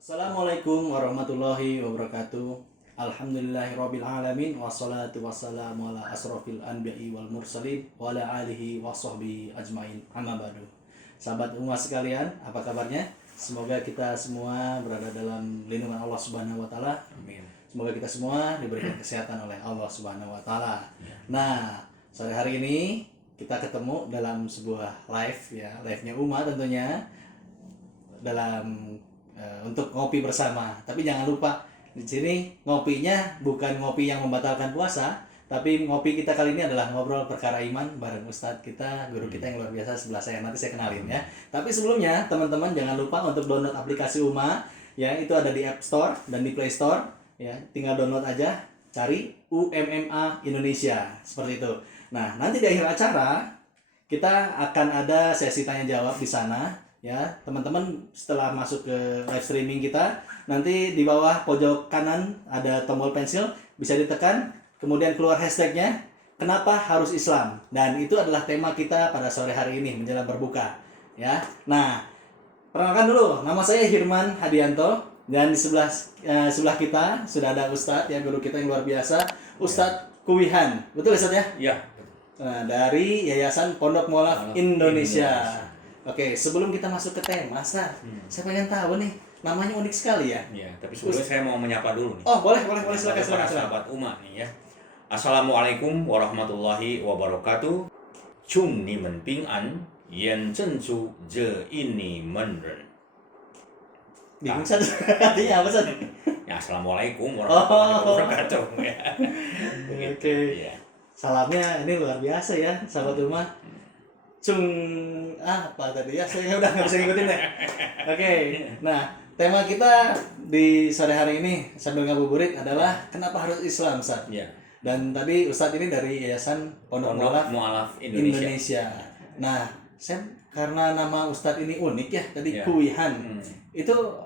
Assalamualaikum warahmatullahi wabarakatuh. Alhamdulillahirabbil alamin wassalatu wassalamu ala asrofil anbiya'i wal mursalin wa ala alihi washabbihi ajmain. Amma ba'du. Sahabat umat sekalian, apa kabarnya? Semoga kita semua berada dalam lindungan Allah Subhanahu wa taala. Amin. Semoga kita semua diberikan kesehatan oleh Allah Subhanahu wa taala. Nah, sore hari ini kita ketemu dalam sebuah live ya, live-nya Uma tentunya dalam untuk ngopi bersama. Tapi jangan lupa di sini ngopinya bukan ngopi yang membatalkan puasa, tapi ngopi kita kali ini adalah ngobrol perkara iman bareng Ustadz kita, guru kita yang luar biasa sebelah saya. Nanti saya kenalin ya. Tapi sebelumnya teman-teman jangan lupa untuk download aplikasi Uma ya, itu ada di App Store dan di Play Store ya. Tinggal download aja, cari UMMA Indonesia seperti itu. Nah, nanti di akhir acara kita akan ada sesi tanya jawab di sana ya. Teman-teman setelah masuk ke live streaming kita, nanti di bawah pojok kanan ada tombol pensil, bisa ditekan, kemudian keluar hashtagnya kenapa harus Islam, dan itu adalah tema kita pada sore hari ini menjelang berbuka ya. Nah, perkenalkan dulu, nama saya Hirman Hadianto, dan di sebelah kita sudah ada Ustadz ya, guru kita yang luar biasa, Ustadz Kuwihan, betul Ustadz ya? Iya. Nah, dari Yayasan Pondok Mualaf Indonesia. Oke, sebelum kita masuk ke tema, Ustaz, saya pengen tahu nih, namanya unik sekali ya. Iya, tapi sebelumnya saya mau menyapa dulu nih. Oh, boleh, silakan. Para sahabat umat nih ya. Assalamualaikum warahmatullahi wabarakatuh. Chung ni men ping an, yan zhen zu ze ini men ren. Bingung Ustaz, artinya apa Ustaz? Ya, assalamualaikum warahmatullahi wabarakatuh. Ya. Oke. Iya. Salamnya ini luar biasa ya, sahabat rumah. Cung apa tadi ya? Saya udah nggak bisa ngikutin deh. Oke. Nah, tema kita di sore hari ini sambil ngabuburit adalah kenapa harus Islam, Ustaz? Iya. Dan tadi Ustadz ini dari Yayasan Pondok Mualaf Indonesia. Nah, saya karena nama Ustadz ini unik ya, tadi Ya. Kuwihan. Itu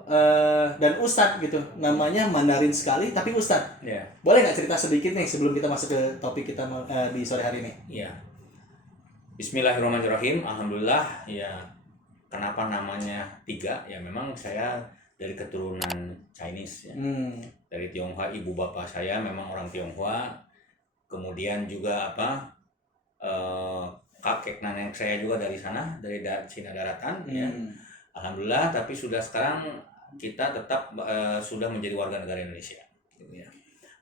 dan Ustadz gitu, namanya Mandarin sekali tapi Ustadz. Iya. Boleh nggak cerita sedikit nih sebelum kita masuk ke topik kita di sore hari ini? Iya. Bismillahirrahmanirrahim. Alhamdulillah ya. Kenapa namanya tiga? Ya memang saya dari keturunan Chinese ya. Dari Tionghoa, ibu bapak saya memang orang Tionghoa. Kemudian juga kakek nenek saya juga dari sana, dari Cina daratan ya. Alhamdulillah, tapi sudah sekarang kita tetap sudah menjadi warga negara Indonesia gitu ya.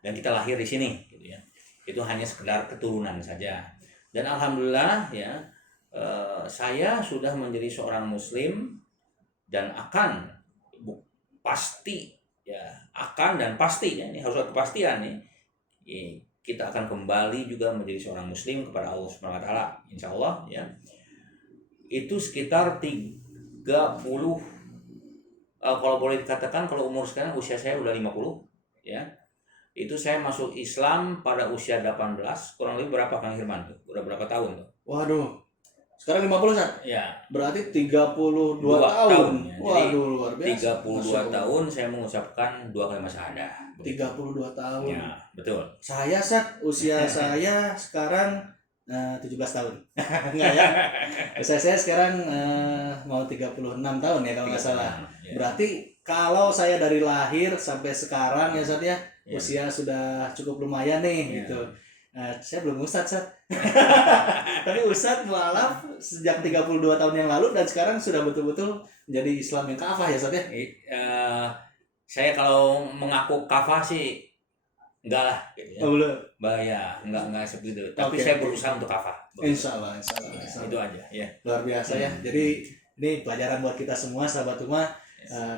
Dan kita lahir di sini gitu ya. Itu hanya sekedar keturunan saja. Dan alhamdulillah ya, saya sudah menjadi seorang muslim dan pasti ya, akan dan pasti ya, ini harus ada kepastian nih. Kita akan kembali juga menjadi seorang muslim kepada Allah Subhanahu wa taala insyaallah ya. Itu sekitar 30 kalau boleh dikatakan, kalau umur sekarang usia saya udah 50 ya. Itu saya masuk Islam pada usia 18, kurang lebih berapa Kang Hirman tuh? Udah berapa tahun tuh? Waduh. Sekarang 50 Ustaz? Ya. Berarti 32 tahun. Ya. Waduh, luar biasa. 32 tahun saya mengucapkan 2 kalimat syahadah. 32 tahun. Ya, betul. Saya usia saya sekarang 17 tahun. Enggak ya? Usia saya sekarang mau 36 tahun ya kalau nggak salah. Ya. Berarti kalau saya dari lahir sampai sekarang ya Ustaz ya, Ya. usia sudah cukup lumayan nih Ya. gitu. Saya belum Ustaz. Tapi Ustaz mualaf sejak 32 tahun yang lalu dan sekarang sudah betul-betul menjadi Islam yang kafah ya Ustaz ya? Saya kalau mengaku kafah sih enggak lah gitu ya. Oh, belum. Bahaya, enggak seperti itu. Tapi Oke, saya oke. berusaha untuk kafah. Insya Allah. Itu aja ya. Luar biasa ya. Jadi ini pelajaran buat kita semua sahabat rumah.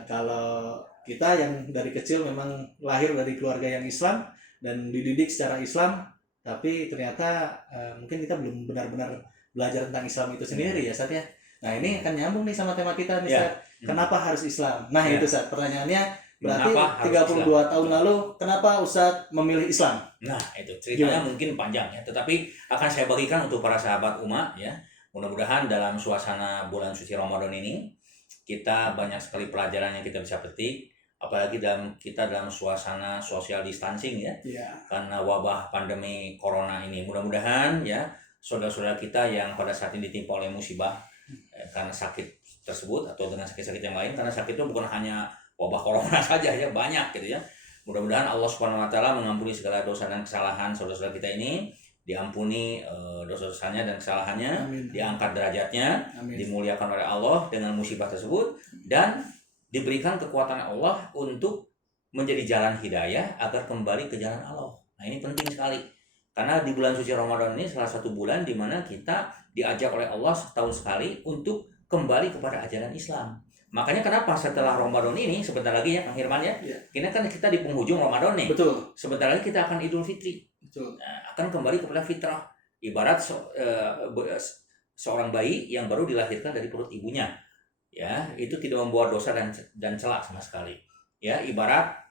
Kalau kita yang dari kecil memang lahir dari keluarga yang Islam dan dididik secara Islam, tapi ternyata mungkin kita belum benar-benar belajar tentang Islam itu sendiri ya Ustaz ya. Nah, ini akan nyambung nih sama tema kita nih Ustaz. Kenapa harus Islam? Nah, itu Ustaz pertanyaannya. Berarti 32 tahun lalu kenapa Ustaz memilih Islam? Nah, itu ceritanya mungkin panjang ya, tetapi akan saya bagikan untuk para sahabat umat ya. Mudah-mudahan dalam suasana bulan suci Ramadan ini kita banyak sekali pelajaran yang kita bisa petik, apalagi dalam suasana social distancing ya. Karena wabah pandemi corona ini. Mudah-mudahan ya saudara-saudara kita yang pada saat ini ditimpa oleh musibah karena sakit tersebut atau dengan sakit-sakit yang lain, karena sakit itu bukan hanya wabah corona saja ya, banyak gitu ya. Mudah-mudahan Allah Subhanahu wa taala mengampuni segala dosa dan kesalahan saudara-saudara kita ini, diampuni dosa-dosanya dan kesalahannya, Amin. diangkat derajatnya, Amin. dimuliakan oleh Allah dengan musibah tersebut, dan diberikan kekuatan Allah untuk menjadi jalan hidayah agar kembali ke jalan Allah. Nah, ini penting sekali. Karena di bulan suci Ramadan ini salah satu bulan di mana kita diajak oleh Allah setahun sekali untuk kembali kepada ajaran Islam. Makanya kenapa setelah Ramadan ini, sebentar lagi ya Kang Hirman ya, ini kan kita di penghujung Ramadan nih. Betul. Sebentar lagi kita akan Idul Fitri. Betul. Nah, akan kembali kepada fitrah. Ibarat seorang bayi yang baru dilahirkan dari perut ibunya. Ya, itu tidak membawa dosa dan celak sama sekali. Ya, ibarat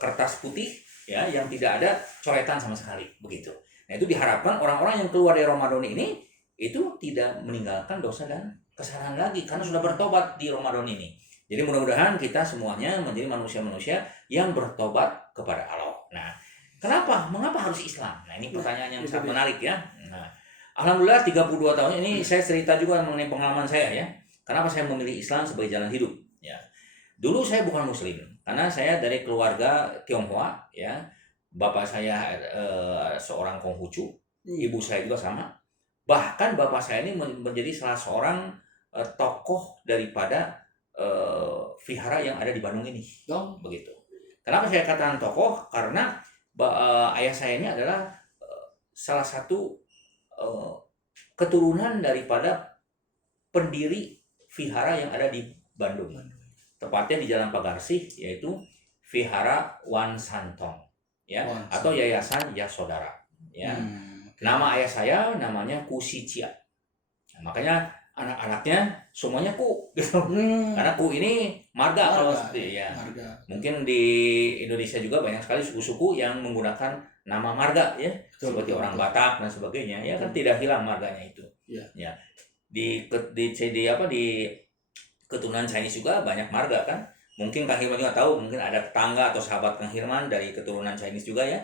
kertas putih ya yang tidak ada coretan sama sekali, begitu. Nah, itu diharapkan orang-orang yang keluar dari Ramadan ini itu tidak meninggalkan dosa dan kesalahan lagi karena sudah bertobat di Ramadan ini. Jadi mudah-mudahan kita semuanya menjadi manusia-manusia yang bertobat kepada Allah. Nah, kenapa? Mengapa harus Islam? Nah, ini pertanyaan yang sangat menarik ya. Nah, alhamdulillah 32 tahun ini saya cerita juga mengenai pengalaman saya ya. Kenapa saya memilih Islam sebagai jalan hidup? Ya, dulu saya bukan Muslim karena saya dari keluarga Tionghoa ya. Bapak saya seorang Konghucu, ibu saya juga sama. Bahkan bapak saya ini menjadi salah seorang tokoh daripada vihara yang ada di Bandung ini. Begitu. Kenapa saya katakan tokoh? Karena ayah saya ini adalah salah satu keturunan daripada pendiri vihara yang ada di Bandung. Tepatnya di Jalan Pagarsih, yaitu Vihara Wan Santong ya, atau Yayasan Yasodara ya. Nama ayah saya namanya Ku Sicia. Nah, makanya anak-anaknya semuanya Ku gitu. Karena Ku ini marga kalau ya. Mungkin di Indonesia juga banyak sekali suku-suku yang menggunakan nama marga ya, seperti orang Batak dan sebagainya. Ya kan tidak hilang marganya itu. Ya. Di keturunan Chinese juga banyak marga kan. Mungkin Kang Hirman juga tahu, mungkin ada tetangga atau sahabat Kang Hirman dari keturunan Chinese juga ya.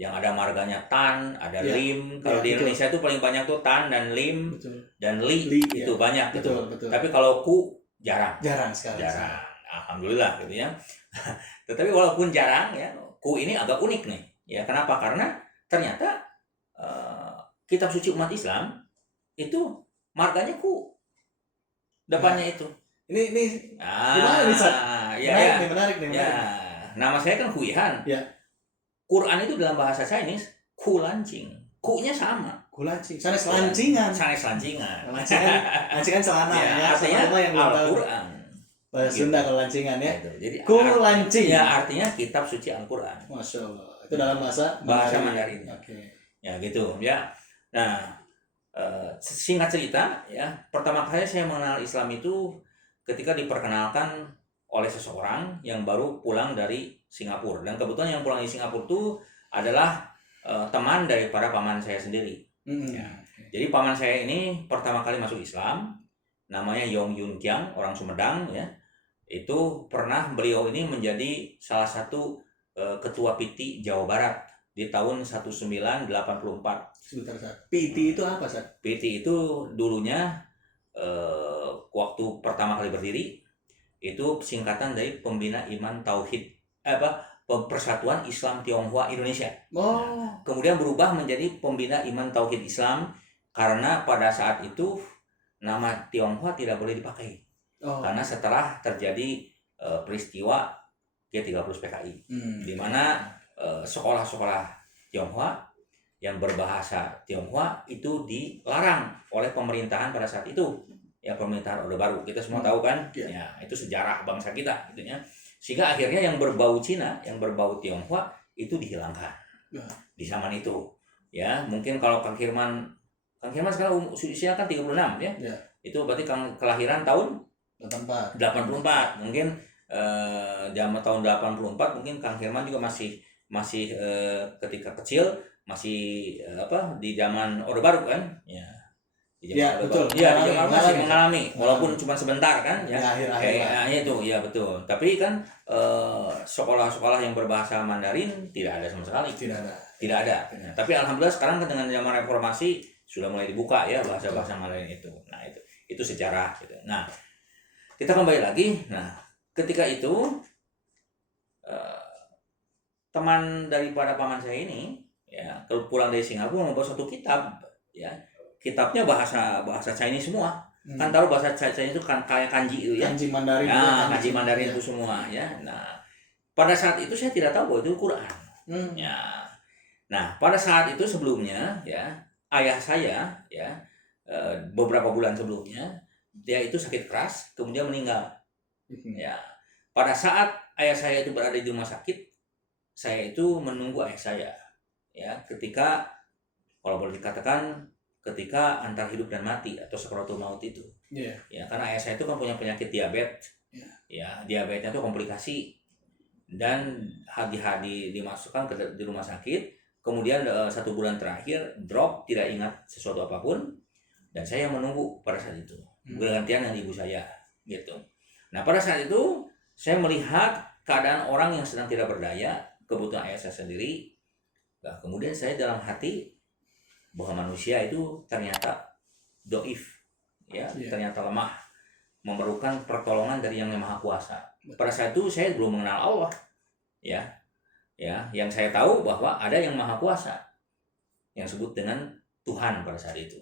Yang ada marganya Tan, ada Lim. Kalau di Indonesia itu paling banyak tuh Tan dan Lim dan Li itu banyak gitu. Tapi kalau Ku jarang. Jarang sekali. Jarang. Alhamdulillah gitu ya. Tetapi walaupun jarang ya, Ku ini agak unik nih. Ya, kenapa? Karena ternyata kitab suci umat Islam itu marganya Ku. Depannya itu. Ini gimana nih, Sat? Menarik nih. Ya. Nama saya kan Kuihan. Ya. Quran itu dalam bahasa Chinese Kulancing. Ku-nya sama. Kulancing. Sanes lancingan. Lancingan celana ya. Artinya yang Al-Qur'an. Bahasa Sunda kalau lancingan ya. Jadi Kulancing. Ya, artinya kitab suci Al-Qur'an. Masya Allah. Itu dalam bahasa Mandarin. Oke. Ya gitu ya. Nah, singkat cerita ya, pertama kali saya mengenal Islam itu ketika diperkenalkan oleh seseorang yang baru pulang dari Singapura. Dan kebetulan yang pulang dari Singapura itu adalah teman dari para paman saya sendiri. Ya. Jadi paman saya ini pertama kali masuk Islam, namanya Yong Yun Kiang, orang Sumedang ya. Itu beliau ini menjadi salah satu ketua PITI Jawa Barat di tahun 1984. Sebentar, Sat. PITI itu apa, Sat? PITI itu dulunya waktu pertama kali berdiri itu singkatan dari Pembina Iman Tauhid Persatuan Islam Tionghoa Indonesia. Nah, kemudian berubah menjadi Pembina Iman Tauhid Islam karena pada saat itu nama Tionghoa tidak boleh dipakai. Karena setelah terjadi peristiwa G30 PKI di mana sekolah-sekolah Tionghoa yang berbahasa Tionghoa itu dilarang oleh pemerintahan pada saat itu. Ya, pemerintahan Orde Baru. Kita semua tahu kan? Ya, itu sejarah bangsa kita gitu ya. Sehingga akhirnya yang berbau Cina, yang berbau Tionghoa itu dihilangkan. Di zaman itu. Ya, mungkin kalau Kang Hirman sekarang usia kan 36 ya. Itu berarti kelahiran tahun 84. Mungkin zaman tahun 84 mungkin Kang Hirman juga masih ketika kecil masih di zaman Orde Baru kan? Ya, betul. Ya, di zaman masih mengalami walaupun cuma sebentar kan ya. Akhir itu ya betul. Tapi kan sekolah-sekolah yang berbahasa Mandarin tidak ada sama sekali. Tidak ada. Nah, tapi alhamdulillah sekarang kan dengan zaman reformasi sudah mulai dibuka ya bahasa-bahasa Mandarin itu. Nah, itu sejarah gitu. Nah, kita kembali lagi. Nah, ketika itu eh, teman daripada paman saya ini ya kalau pulang dari Singapura membawa satu kitab ya, kitabnya bahasa bahasa Chinese semua. Kan tahu bahasa Chinese itu kan kayak kanji itu ya. Kanji Mandarin. Nah, kanji Mandarin itu semua ya. Nah, pada saat itu saya tidak tahu bahwa itu Quran. Ya. Nah, pada saat itu sebelumnya ya, ayah saya ya beberapa bulan sebelumnya dia itu sakit keras kemudian meninggal. Ya. Pada saat ayah saya itu berada di rumah sakit, saya itu menunggu ayah saya. Ya, ketika kalau boleh dikatakan ketika antar hidup dan mati atau sakaratul maut itu. Ya, karena ayah saya itu kan punya penyakit diabetes. Ya, diabetesnya itu komplikasi dan hadi-hadi dimasukkan di rumah sakit. Kemudian 1 bulan terakhir drop, tidak ingat sesuatu apapun, dan saya menunggu pada saat itu bergantian dengan ibu saya gitu. Nah, pada saat itu saya melihat keadaan orang yang sedang tidak berdaya, kebutuhan ayah saya sendiri. Nah, kemudian saya dalam hati bahwa manusia itu ternyata doif ya, ternyata lemah, memerlukan pertolongan dari Yang Maha Kuasa. Pada saat itu saya belum mengenal Allah ya. Ya, yang saya tahu bahwa ada Yang Maha Kuasa yang disebut dengan Tuhan pada saat itu.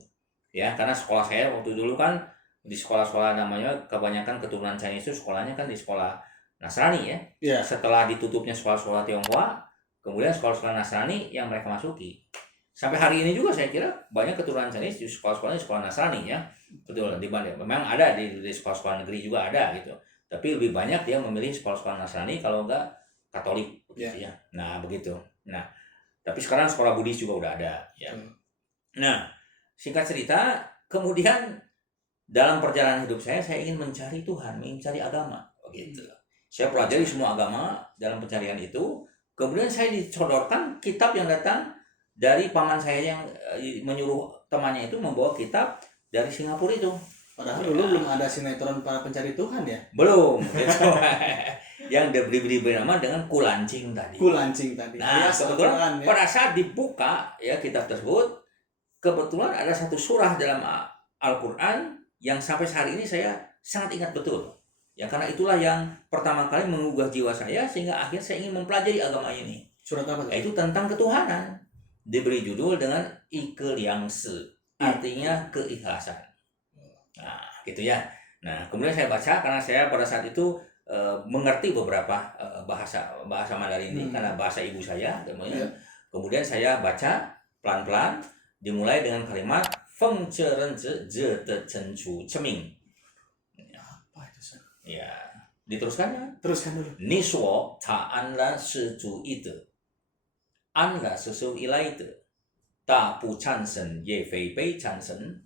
Ya, karena sekolah saya waktu dulu kan di sekolah-sekolah namanya kebanyakan keturunan Chinese itu sekolahnya kan di sekolah Nasrani ya. Setelah ditutupnya sekolah-sekolah Tionghoa, kemudian sekolah-sekolah Nasrani yang mereka masuki. Sampai hari ini juga saya kira banyak keturunan Chinese di sekolah-sekolahnya sekolah Nasrani ya. Betul, di mana memang ada di sekolah-sekolah negeri juga ada gitu. Tapi lebih banyak dia memilih sekolah-sekolah Nasrani kalau enggak Katolik begitu ya. Nah, begitu. Nah, tapi sekarang sekolah Buddhis juga udah ada ya. Nah, singkat cerita, kemudian dalam perjalanan hidup saya ingin mencari Tuhan, mencari agama begitu. Saya pelajari semua agama dalam pencarian itu. Kemudian saya disodorkan kitab yang datang dari paman saya yang menyuruh temannya itu membawa kitab dari Singapura itu. Padahal dulu belum ada sinetron para pencari Tuhan ya? Belum. Gitu. Yang diberi nama dengan Kulancing tadi. Kulancing tadi. Nah, kebetulan pada saat dibuka ya kitab tersebut, kebetulan ada satu surah dalam Al-Quran yang sampai hari ini saya sangat ingat betul. Ya, karena itulah yang pertama kali menggugah jiwa saya sehingga akhirnya saya ingin mempelajari agama ini. Surat apa? Itu tentang ketuhanan. Diberi judul dengan Ikeliangsi, artinya keikhlasan. Nah, gitu ya. Nah, kemudian saya baca karena saya pada saat itu mengerti beberapa bahasa Mandarin ini karena bahasa ibu saya. Kemudian saya baca pelan-pelan, dimulai dengan kalimat Feng Ce Ren Zhe Zhe De Chen Chu Ceming. Apa itu? Ya, diteruskannya. Teruskan dulu. Ni Shuo Ta An La Shi Zu Yi De An La Shi Su Ilai De Ta Bu Chan Shen Ye Fei Bei Chan Shen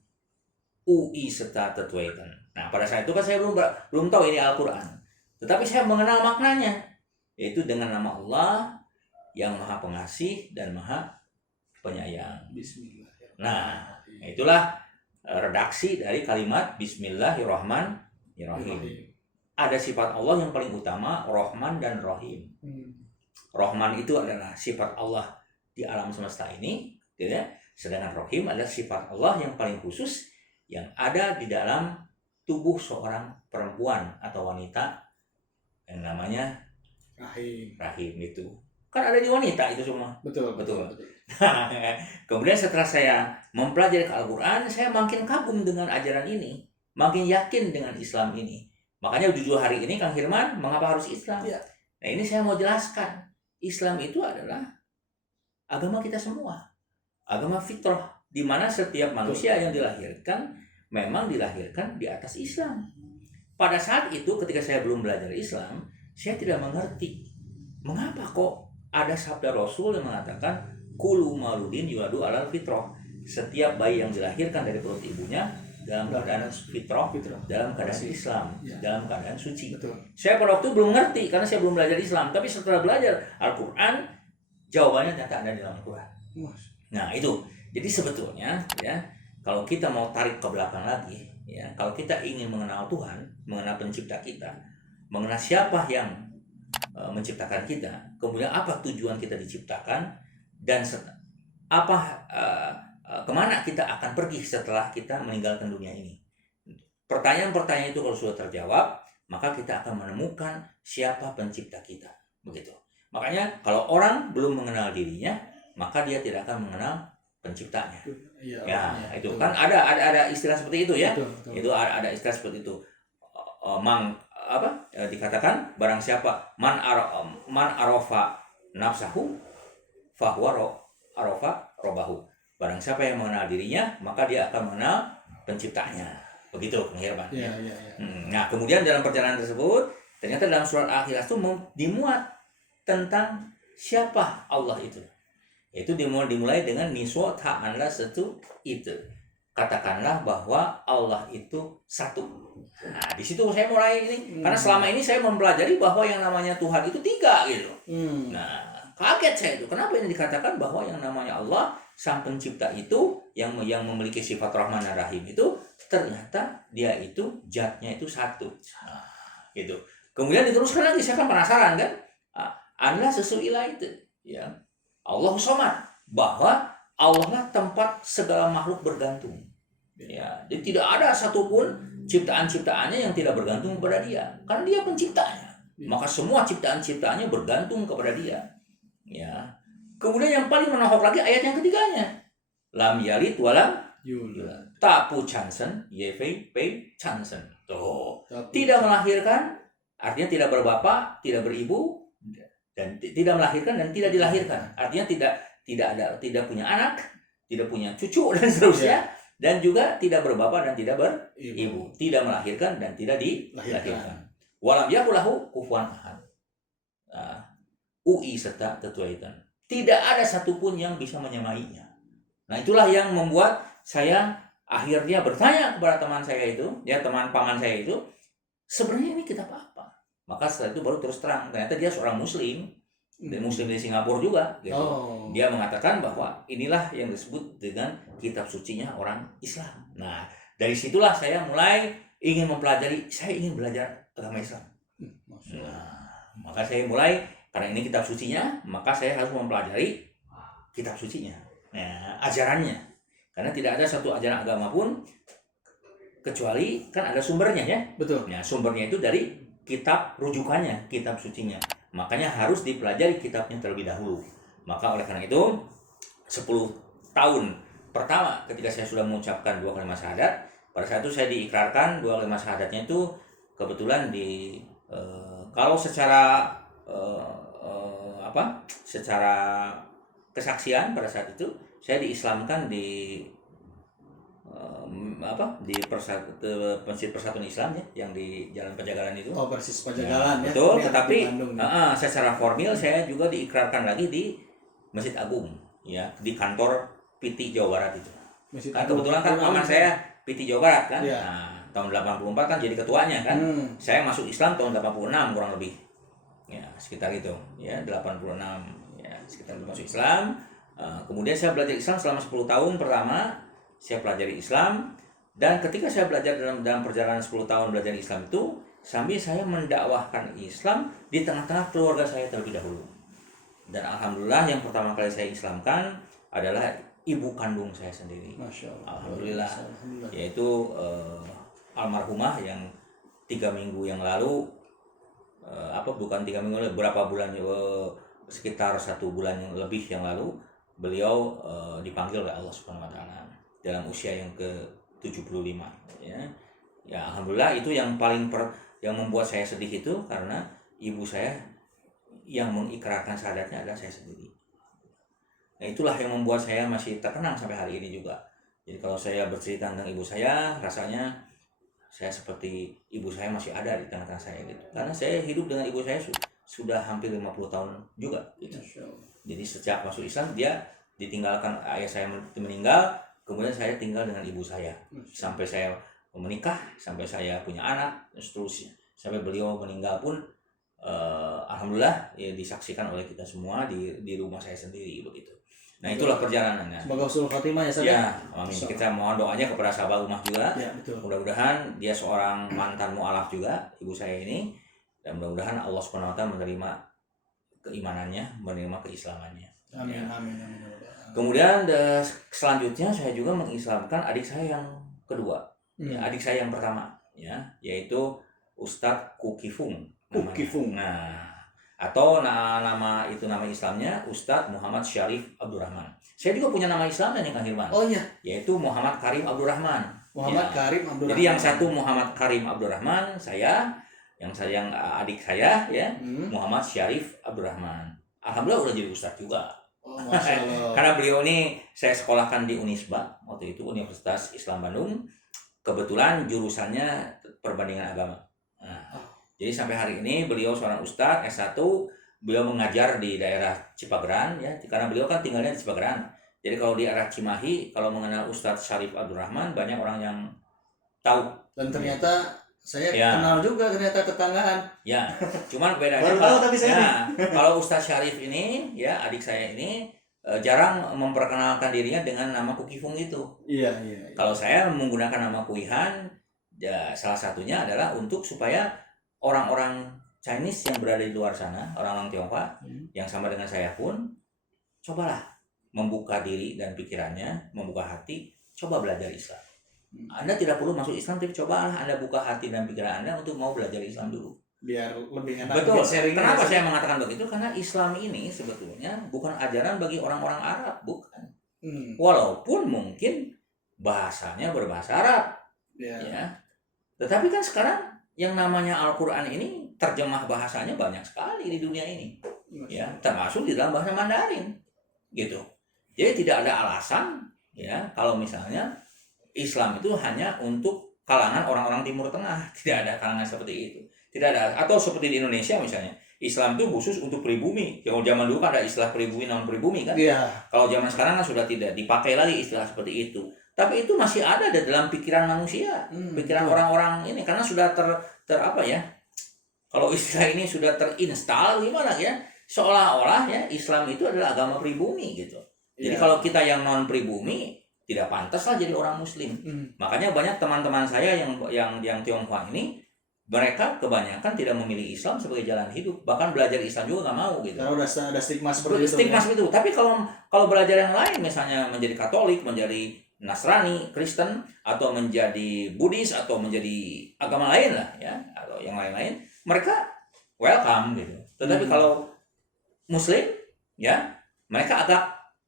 U I Serta Tetuaitan. Nah, pada saat itu kan saya belum tahu ini Al-Quran. Tetapi saya mengenal maknanya, yaitu dengan nama Allah yang Maha Pengasih dan Maha Penyayang. Bismillahirrahmanirrahim. Nah, itulah redaksi dari kalimat Bismillahirrahmanirrahim. Ada sifat Allah yang paling utama, Rahman dan Rahim. Rahman itu adalah sifat Allah di alam semesta ini, gitu ya. Sedangkan Rahim adalah sifat Allah yang paling khusus yang ada di dalam tubuh seorang perempuan atau wanita yang namanya rahim itu. Kan ada di wanita itu semua. Betul. Kemudian setelah saya mempelajari Al-Quran, saya makin kagum dengan ajaran ini, makin yakin dengan Islam ini. Makanya judul hari ini, Kang Hirman, mengapa harus Islam? Ya. Nah, ini saya mau jelaskan. Islam itu adalah agama kita semua, agama fitrah, di mana setiap manusia yang dilahirkan memang dilahirkan di atas Islam. Pada saat itu ketika saya belum belajar Islam, saya tidak mengerti mengapa kok ada sabda Rasul yang mengatakan kulu mauludin yuladu alal fitrah. Setiap bayi yang dilahirkan dari perut ibunya dalam keadaan fitrah, dalam keadaan Islam, dalam keadaan suci. Betul. Saya pada waktu belum ngerti karena saya belum belajar Islam, tapi setelah belajar Al-Quran, jawabannya ternyata ada di dalam Al-Quran. Nah, itu. Jadi sebetulnya ya, kalau kita mau tarik ke belakang lagi, ya, kalau kita ingin mengenal Tuhan, mengenal pencipta kita, mengenal siapa yang menciptakan kita, kemudian apa tujuan kita diciptakan, dan kemana kita akan pergi setelah kita meninggalkan dunia ini. Pertanyaan-pertanyaan itu kalau sudah terjawab, maka kita akan menemukan siapa pencipta kita. Begitu. Makanya kalau orang belum mengenal dirinya, maka dia tidak akan mengenal penciptanya. Ya, itu betul. kan ada istilah seperti itu ya. Betul. Itu ada istilah seperti itu. Dikatakan barang siapa man arafa nafsahu fahuwa arafa robahu. Barang siapa yang mengenal dirinya, maka dia akan mengenal penciptanya. Begitu, Kang Hirman. Ya. Nah, kemudian dalam perjalanan tersebut, ternyata dalam surat Al-Ikhlas itu dimuat tentang siapa Allah itu. Yaitu dimulai dengan niswa ta'ala satu itu. Katakanlah bahwa Allah itu satu. Nah, di situ saya mulai ini karena selama ini saya mempelajari bahwa yang namanya Tuhan itu 3 gitu. Nah, kaget saya itu. Kenapa ini dikatakan bahwa yang namanya Allah Sang Pencipta itu yang memiliki sifat Rahman dan Rahim itu ternyata dia itu zatnya itu satu. Nah, gitu. Kemudian diteruskan lagi, saya kan penasaran kan? Adalah sesuilah itu, ya. Allah Somad, bahwa Allah lah tempat segala makhluk bergantung. Ya, jadi tidak ada satupun ciptaan-ciptaannya yang tidak bergantung kepada Dia, karena Dia penciptanya. Maka semua ciptaan-ciptaannya bergantung kepada Dia. Ya. Kemudian yang paling menohok lagi ayat yang ketiganya. Lam yalid walam yulad. Tapu chansen, yefei pei chansen. Tuh. Tidak melahirkan, artinya tidak berbapak, tidak beribu, dan tidak melahirkan dan tidak dilahirkan. Artinya tidak punya anak, tidak punya cucu dan seterusnya, dan juga tidak berbapak dan tidak beribu, tidak melahirkan dan tidak dilahirkan. Walam yakul lahu kufuwan ahad. UI serta ketuaitan. Tidak ada satupun yang bisa menyamainya. Nah, itulah yang membuat saya akhirnya bertanya kepada teman saya itu, ya teman paman saya itu, sebenarnya ini kitab apa? Maka setelah itu baru terus terang, ternyata dia seorang muslim, dan muslim di Singapura juga gitu. Dia mengatakan bahwa inilah yang disebut dengan kitab sucinya orang Islam. Nah, dari situlah saya mulai ingin mempelajari, saya ingin belajar agama Islam. Nah, maka saya mulai, karena ini kitab sucinya, maka saya harus mempelajari kitab sucinya, nah, ajarannya. Karena tidak ada satu ajaran agama pun kecuali kan ada sumbernya ya. Betul. Nah, sumbernya itu dari kitab rujukannya, kitab sucinya. Makanya harus dipelajari kitabnya terlebih dahulu. Maka oleh karena itu 10 tahun pertama ketika saya sudah mengucapkan 2 kalimat syahadat, pada saat itu saya diikrarkan 2 kalimat syahadatnya itu kebetulan kalau secara secara kesaksian pada saat itu saya diislamkan di Masjid Persatuan Islam ya, yang di Jalan Pajagalan itu. Oh, persis Pajagalan ya. Betul, tetapi secara formal saya juga diikrarkan lagi di Masjid Agung ya, di kantor PT Jawa Barat itu. Kan kebetulan kan paman saya PT Jawa Barat kan. Ya. Nah, tahun 84 kan jadi ketuanya kan. Saya masuk Islam tahun 86 kurang lebih. Ya, sekitar itu. Ya, 86 ya, sekitar itu masuk Islam. Kemudian saya belajar Islam selama 10 tahun pertama. Saya pelajari Islam, dan ketika saya belajar dalam perjalanan 10 tahun belajar Islam itu, sambil saya mendakwahkan Islam di tengah-tengah keluarga saya terlebih dahulu. Dan alhamdulillah yang pertama kali saya Islamkan adalah ibu kandung saya sendiri. Masya Allah. Alhamdulillah. Yaitu almarhumah yang 3 minggu yang lalu, bukan 3 minggu lalu, berapa bulan, sekitar 1 bulan yang lebih yang lalu, beliau dipanggil oleh Allah Subhanahu Wa Taala dalam usia yang ke-75 ya. Ya alhamdulillah, itu yang paling yang membuat saya sedih itu karena ibu saya yang mengikrarkan syahadatnya adalah saya sendiri. Nah, itulah yang membuat saya masih terkenang sampai hari ini juga. Jadi kalau saya bercerita tentang ibu saya, rasanya saya seperti ibu saya masih ada di tengah-tengah saya gitu. Karena saya hidup dengan ibu saya sudah hampir 50 tahun juga gitu. Jadi sejak masuk Islam dia ditinggalkan, ayah saya meninggal, kemudian saya tinggal dengan ibu saya sampai saya menikah, sampai saya punya anak, dan seterusnya. Sampai beliau meninggal pun alhamdulillah ya, disaksikan oleh kita semua di rumah saya sendiri begitu. Nah, itulah perjalanannya. Semoga husnul khatimah ya, ya, amin. Kita mohon doanya kepada sahabat rumah juga. Ya, betul. Mudah-mudahan dia seorang mantan mu'alaf juga, ibu saya ini, dan mudah-mudahan Allah SWT menerima keimanannya, menerima keislamannya. Amin, ya. Amin. Kemudian selanjutnya saya juga mengislamkan adik saya yang kedua, ya, adik saya yang pertama, ya, yaitu Ustadz Kukifung. Kukifung. Nah, atau nama Islamnya Ustadz Muhammad Syarif Abdurrahman. Saya juga punya nama Islamnya nih Kang Hirman. Oh iya. Yaitu Muhammad Karim Abdurrahman. Muhammad Karim Abdurrahman. Jadi yang satu Muhammad Karim Abdurrahman, yang adik saya ya, Muhammad Syarif Abdurrahman. Alhamdulillah udah jadi ustadz juga. Oh, Masya Allah. Karena beliau ini saya sekolahkan di Unisba waktu itu, Universitas Islam Bandung. Kebetulan jurusannya perbandingan agama. Nah, jadi sampai hari ini beliau seorang ustadz S1, beliau mengajar di daerah Cipageran ya, karena beliau kan tinggalnya di Cipageran. Jadi kalau di arah Cimahi, kalau mengenal Ustadz Syarif Abdurrahman, banyak orang yang tahu. Dan ternyata saya ya. Kenal juga ternyata tetanggaan. Ya, cuman bedanya Baru tahu tapi saya kalau Ustadz Syarif ini, ya adik saya ini jarang memperkenalkan dirinya dengan nama Kukifung itu. Iya. Kalau saya menggunakan nama Kuihan, ya salah satunya adalah untuk supaya orang-orang Chinese yang berada di luar sana, orang-orang Tionghoa yang sama dengan saya pun, cobalah membuka diri dan pikirannya, membuka hati, coba belajar Islam. Anda tidak perlu masuk Islam, tapi cobalah Anda buka hati dan pikiran Anda untuk mau belajar Islam dulu. Biar lebih enak. Betul. Sharing. Kenapa saya mengatakan begitu? Karena Islam ini sebetulnya bukan ajaran bagi orang-orang Arab, bukan. Walaupun mungkin bahasanya berbahasa Arab, ya. Tetapi kan sekarang yang namanya Al-Quran ini terjemah bahasanya banyak sekali di dunia ini, ya, termasuk di dalam bahasa Mandarin, gitu. Jadi tidak ada alasan, ya, kalau misalnya Islam itu hanya untuk kalangan orang-orang Timur Tengah, tidak ada kalangan seperti itu. Tidak ada, atau seperti di Indonesia misalnya, Islam itu khusus untuk pribumi. Kalau zaman dulu kan ada istilah pribumi non pribumi kan. Iya. Kalau zaman sekarang kan sudah tidak dipakai lagi istilah seperti itu. Tapi itu masih ada di dalam pikiran manusia, pikiran orang-orang ini, karena sudah ter apa ya? Kalau istilah ini sudah terinstal gimana ya? Seolah-olah ya Islam itu adalah agama pribumi gitu. Jadi kalau kita yang non pribumi tidak pantas lah jadi orang Muslim. Makanya banyak teman-teman saya yang Tionghoa ini, mereka kebanyakan tidak memilih Islam sebagai jalan hidup, bahkan belajar Islam juga nggak mau gitu. Karena udah ada stigma seperti itu. Stigma seperti itu. Tapi kalau belajar yang lain, misalnya menjadi Katolik, menjadi Nasrani, Kristen, atau menjadi Buddhis, atau menjadi agama lain lah ya, atau yang lain-lain, mereka welcome gitu. Tetapi kalau Muslim, ya mereka agak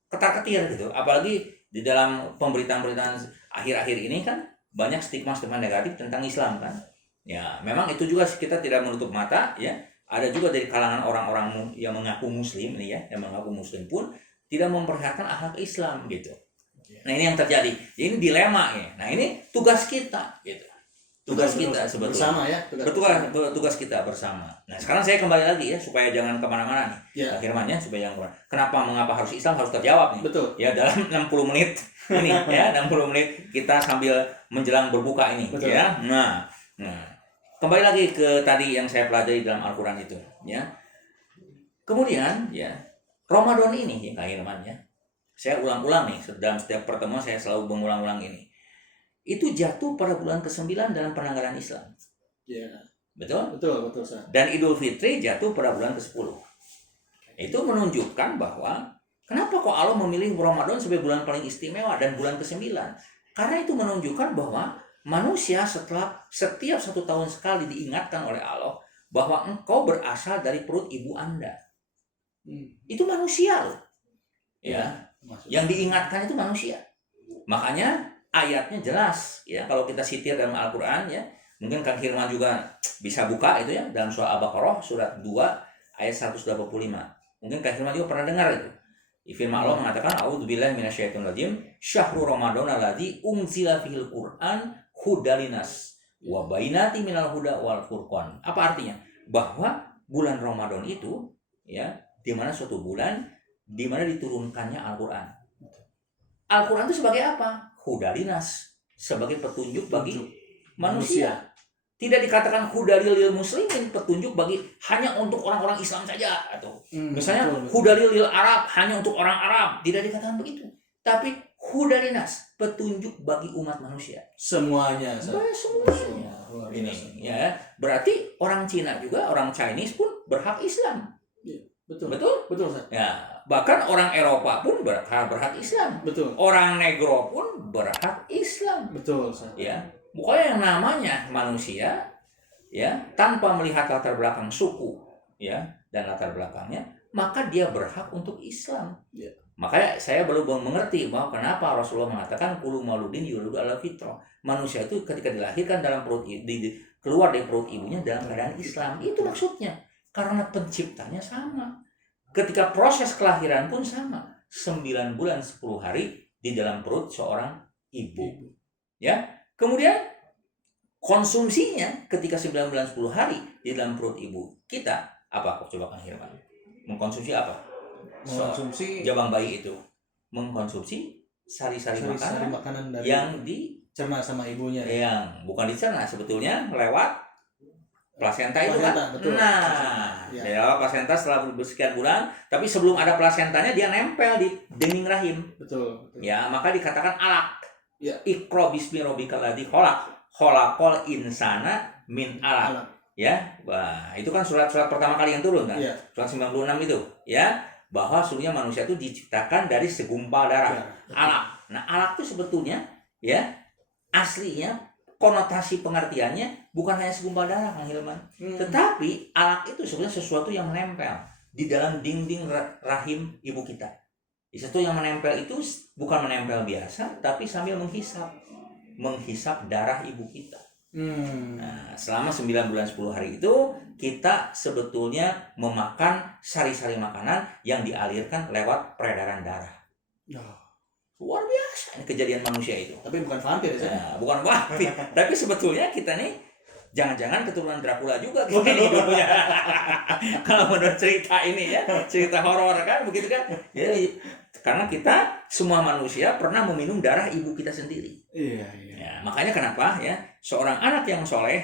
ketar-ketir gitu. Apalagi di dalam pemberitaan-pemberitaan akhir-akhir ini kan banyak stigma-stigma negatif tentang Islam kan. Ya, memang itu juga kita tidak menutup mata ya. Ada juga dari kalangan orang-orang yang mengaku Muslim nih ya, yang mengaku Muslim pun tidak memperlihatkan akhlak Islam gitu. Nah ini yang terjadi. Ini dilema ya. Nah ini tugas kita gitu. Tugas kita sebetulnya bersama ya. Tugas kita bersama. Nah sekarang saya kembali lagi ya supaya jangan kemana-mana nih. Akhirnya supaya jangan kemana. Mengapa harus Islam harus terjawab nih. Betul. Ya dalam 60 menit ini ya 60 menit kita sambil menjelang berbuka ini. Betul. Ya. Nah kembali lagi ke tadi yang saya pelajari dalam Al-Quran itu ya. Kemudian ya Ramadan ini ya Kak Hilman ya. Saya ulang-ulang nih dalam setiap pertemuan saya selalu mengulang-ulang ini. Itu jatuh pada bulan ke-9 dalam penanggalan Islam. Iya. Betul? Betul, Sir. Dan Idul Fitri jatuh pada bulan ke-10. Itu menunjukkan bahwa kenapa kok Allah memilih Ramadan sebagai bulan paling istimewa dan bulan ke-9? Karena itu menunjukkan bahwa manusia setiap 1 tahun sekali diingatkan oleh Allah bahwa engkau berasal dari perut ibu Anda. Itu manusia loh. Ya. Yang diingatkan itu manusia. Makanya ayatnya jelas ya, kalau kita sitir dalam Al-Quran ya, mungkin Kang Hirman juga bisa buka itu ya dalam surah Al-Baqarah surat 2 ayat 185. Mungkin Kang Hirman juga pernah dengar itu. Firman Allah mengatakan a'udzubillahi minasyaitonir rajim, syahrul ramadan alladzi unzila fihil Qur'an hudalinas wa bainati minal huda wal furqan. Apa artinya? Bahwa bulan Ramadan itu ya, di mana suatu bulan di mana diturunkannya Al-Qur'an. Al-Qur'an itu sebagai apa? Hudalinas, sebagai petunjuk bagi manusia. Tidak dikatakan hudalil lil muslimin, petunjuk bagi hanya untuk orang-orang Islam saja, atau misalnya hudalil lil Arab, hanya untuk orang Arab. Tidak dikatakan begitu. Tapi hudalinas, petunjuk bagi umat manusia. Semuanya. Semuanya. Ini ya, berarti orang Cina juga, orang Chinese pun berhak Islam. Betul. Ya, bahkan orang Eropa pun berhak Islam. Betul. Orang Negro pun berhak Islam. Betul. Ya, pokoknya yang namanya manusia ya, tanpa melihat latar belakang suku, ya, dan latar belakangnya, maka dia berhak untuk Islam. Ya. Makanya saya belum mengerti bahwa kenapa Rasulullah mengatakan kullu mauludin yuladu ala fitrah. Manusia itu ketika dilahirkan dalam perut keluar dari perut ibunya dalam keadaan Islam. Itu maksudnya. Karena penciptanya sama. Ketika proses kelahiran pun sama. 9 bulan 10 hari di dalam perut seorang ibu. Ya. Kemudian konsumsinya ketika 9 bulan 10 hari di dalam perut ibu kita apa? Coba Kang Hirman. Mengkonsumsi apa? Mengkonsumsi Jabang bayi itu mengkonsumsi sari-sari makanan dari yang dicerna sama ibunya. Yang bukan dicerna sebetulnya lewat plasenta itu kan. Betul. Nah, Ya. lewat plasenta setelah bersekian bulan, tapi sebelum ada plasentanya dia nempel di dinding rahim. Betul. Ya, maka dikatakan alaq. Ya. Iqra bismi rabbikal ladzi khalaq. Khalaqal insana min alaq. Ya, wah, itu kan surat-surat pertama kali yang turun kan? Ya. Surat 96 itu, ya, bahwa seluruhnya manusia itu diciptakan dari segumpal darah. Alaq. Nah, alaq itu sebetulnya, ya, aslinya konotasi pengertiannya bukan hanya segumpal darah, Kang Hilman. Tetapi alaq itu sebenarnya sesuatu yang menempel di dalam dinding rahim ibu kita. Sesuatu yang menempel itu bukan menempel biasa, tapi sambil menghisap darah ibu kita. Nah, selama 9 bulan 10 hari itu kita sebetulnya memakan sari-sari makanan yang dialirkan lewat peredaran darah. Luar biasa ini kejadian manusia itu. Tapi bukan vampir ya? Nah, bukan vampir. Tapi sebetulnya kita nih jangan-jangan keturunan Dracula juga kita nih dulunya. Kalau menurut cerita ini ya, cerita horor kan begitu kan? Jadi karena kita semua manusia pernah meminum darah ibu kita sendiri. Iya. Ya, makanya kenapa ya seorang anak yang soleh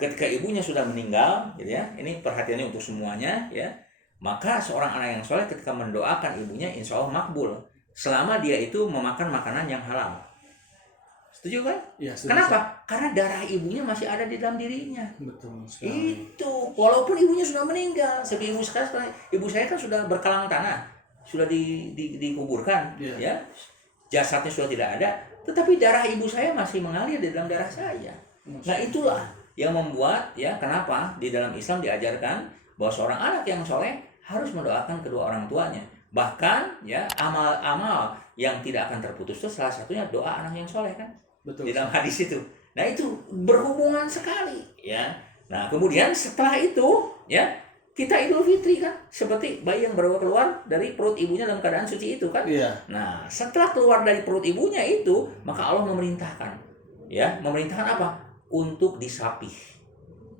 ketika ibunya sudah meninggal, gitu ya, ini perhatiannya untuk semuanya ya, maka seorang anak yang soleh ketika mendoakan ibunya insya Allah makbul selama dia itu memakan makanan yang halal. Setuju kan? Ya, kenapa? Karena darah ibunya masih ada di dalam dirinya. Betul sekali. Itu walaupun ibunya sudah meninggal, seperti ibu saya kan sudah berkelang tanah, sudah dikuburkan, ya, jasadnya sudah tidak ada. Tetapi darah ibu saya masih mengalir di dalam darah saya. Nah itulah yang membuat ya kenapa di dalam Islam diajarkan bahwa seorang anak yang soleh harus mendoakan kedua orang tuanya. Bahkan ya amal-amal yang tidak akan terputus itu salah satunya doa anak yang soleh kan. Betul. Di dalam hadis itu. Nah itu berhubungan sekali ya. Nah kemudian setelah itu ya kita Idul Fitri kan seperti bayi yang baru keluar dari perut ibunya dalam keadaan suci itu kan. Iya. Nah, setelah keluar dari perut ibunya itu, maka Allah memerintahkan. Ya, memerintahkan apa? Untuk disapih.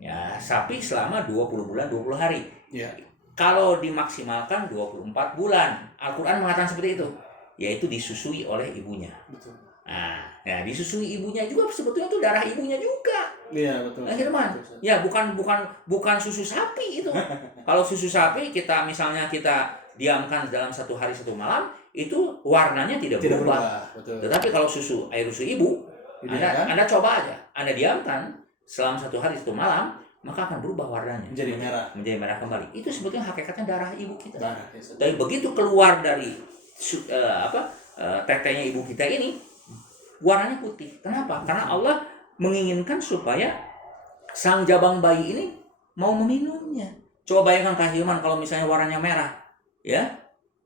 Ya, sapih selama 20 bulan 20 hari. Iya. Kalau dimaksimalkan 24 bulan. Al-Qur'an mengatakan seperti itu, yaitu disusui oleh ibunya. Betul. Nah, ya disusui ibunya juga sebetulnya itu darah ibunya juga. Iya, betul. Firman. Ya, bukan susu sapi itu. Kalau susu sapi kita misalnya kita diamkan dalam 1 hari 1 malam, itu warnanya tidak berubah. Betul. Tetapi kalau air susu ibu, Anda coba aja, Anda diamkan selama 1 hari 1 malam, maka akan berubah warnanya. Menjadi merah kembali. Itu sebetulnya hakikatnya darah ibu kita. Darah. Tapi begitu keluar dari tetenya ibu kita ini, warnanya putih. Kenapa? Karena Allah menginginkan supaya sang jabang bayi ini mau meminumnya. Coba bayangkan Kak Hilman kalau misalnya warnanya merah, ya,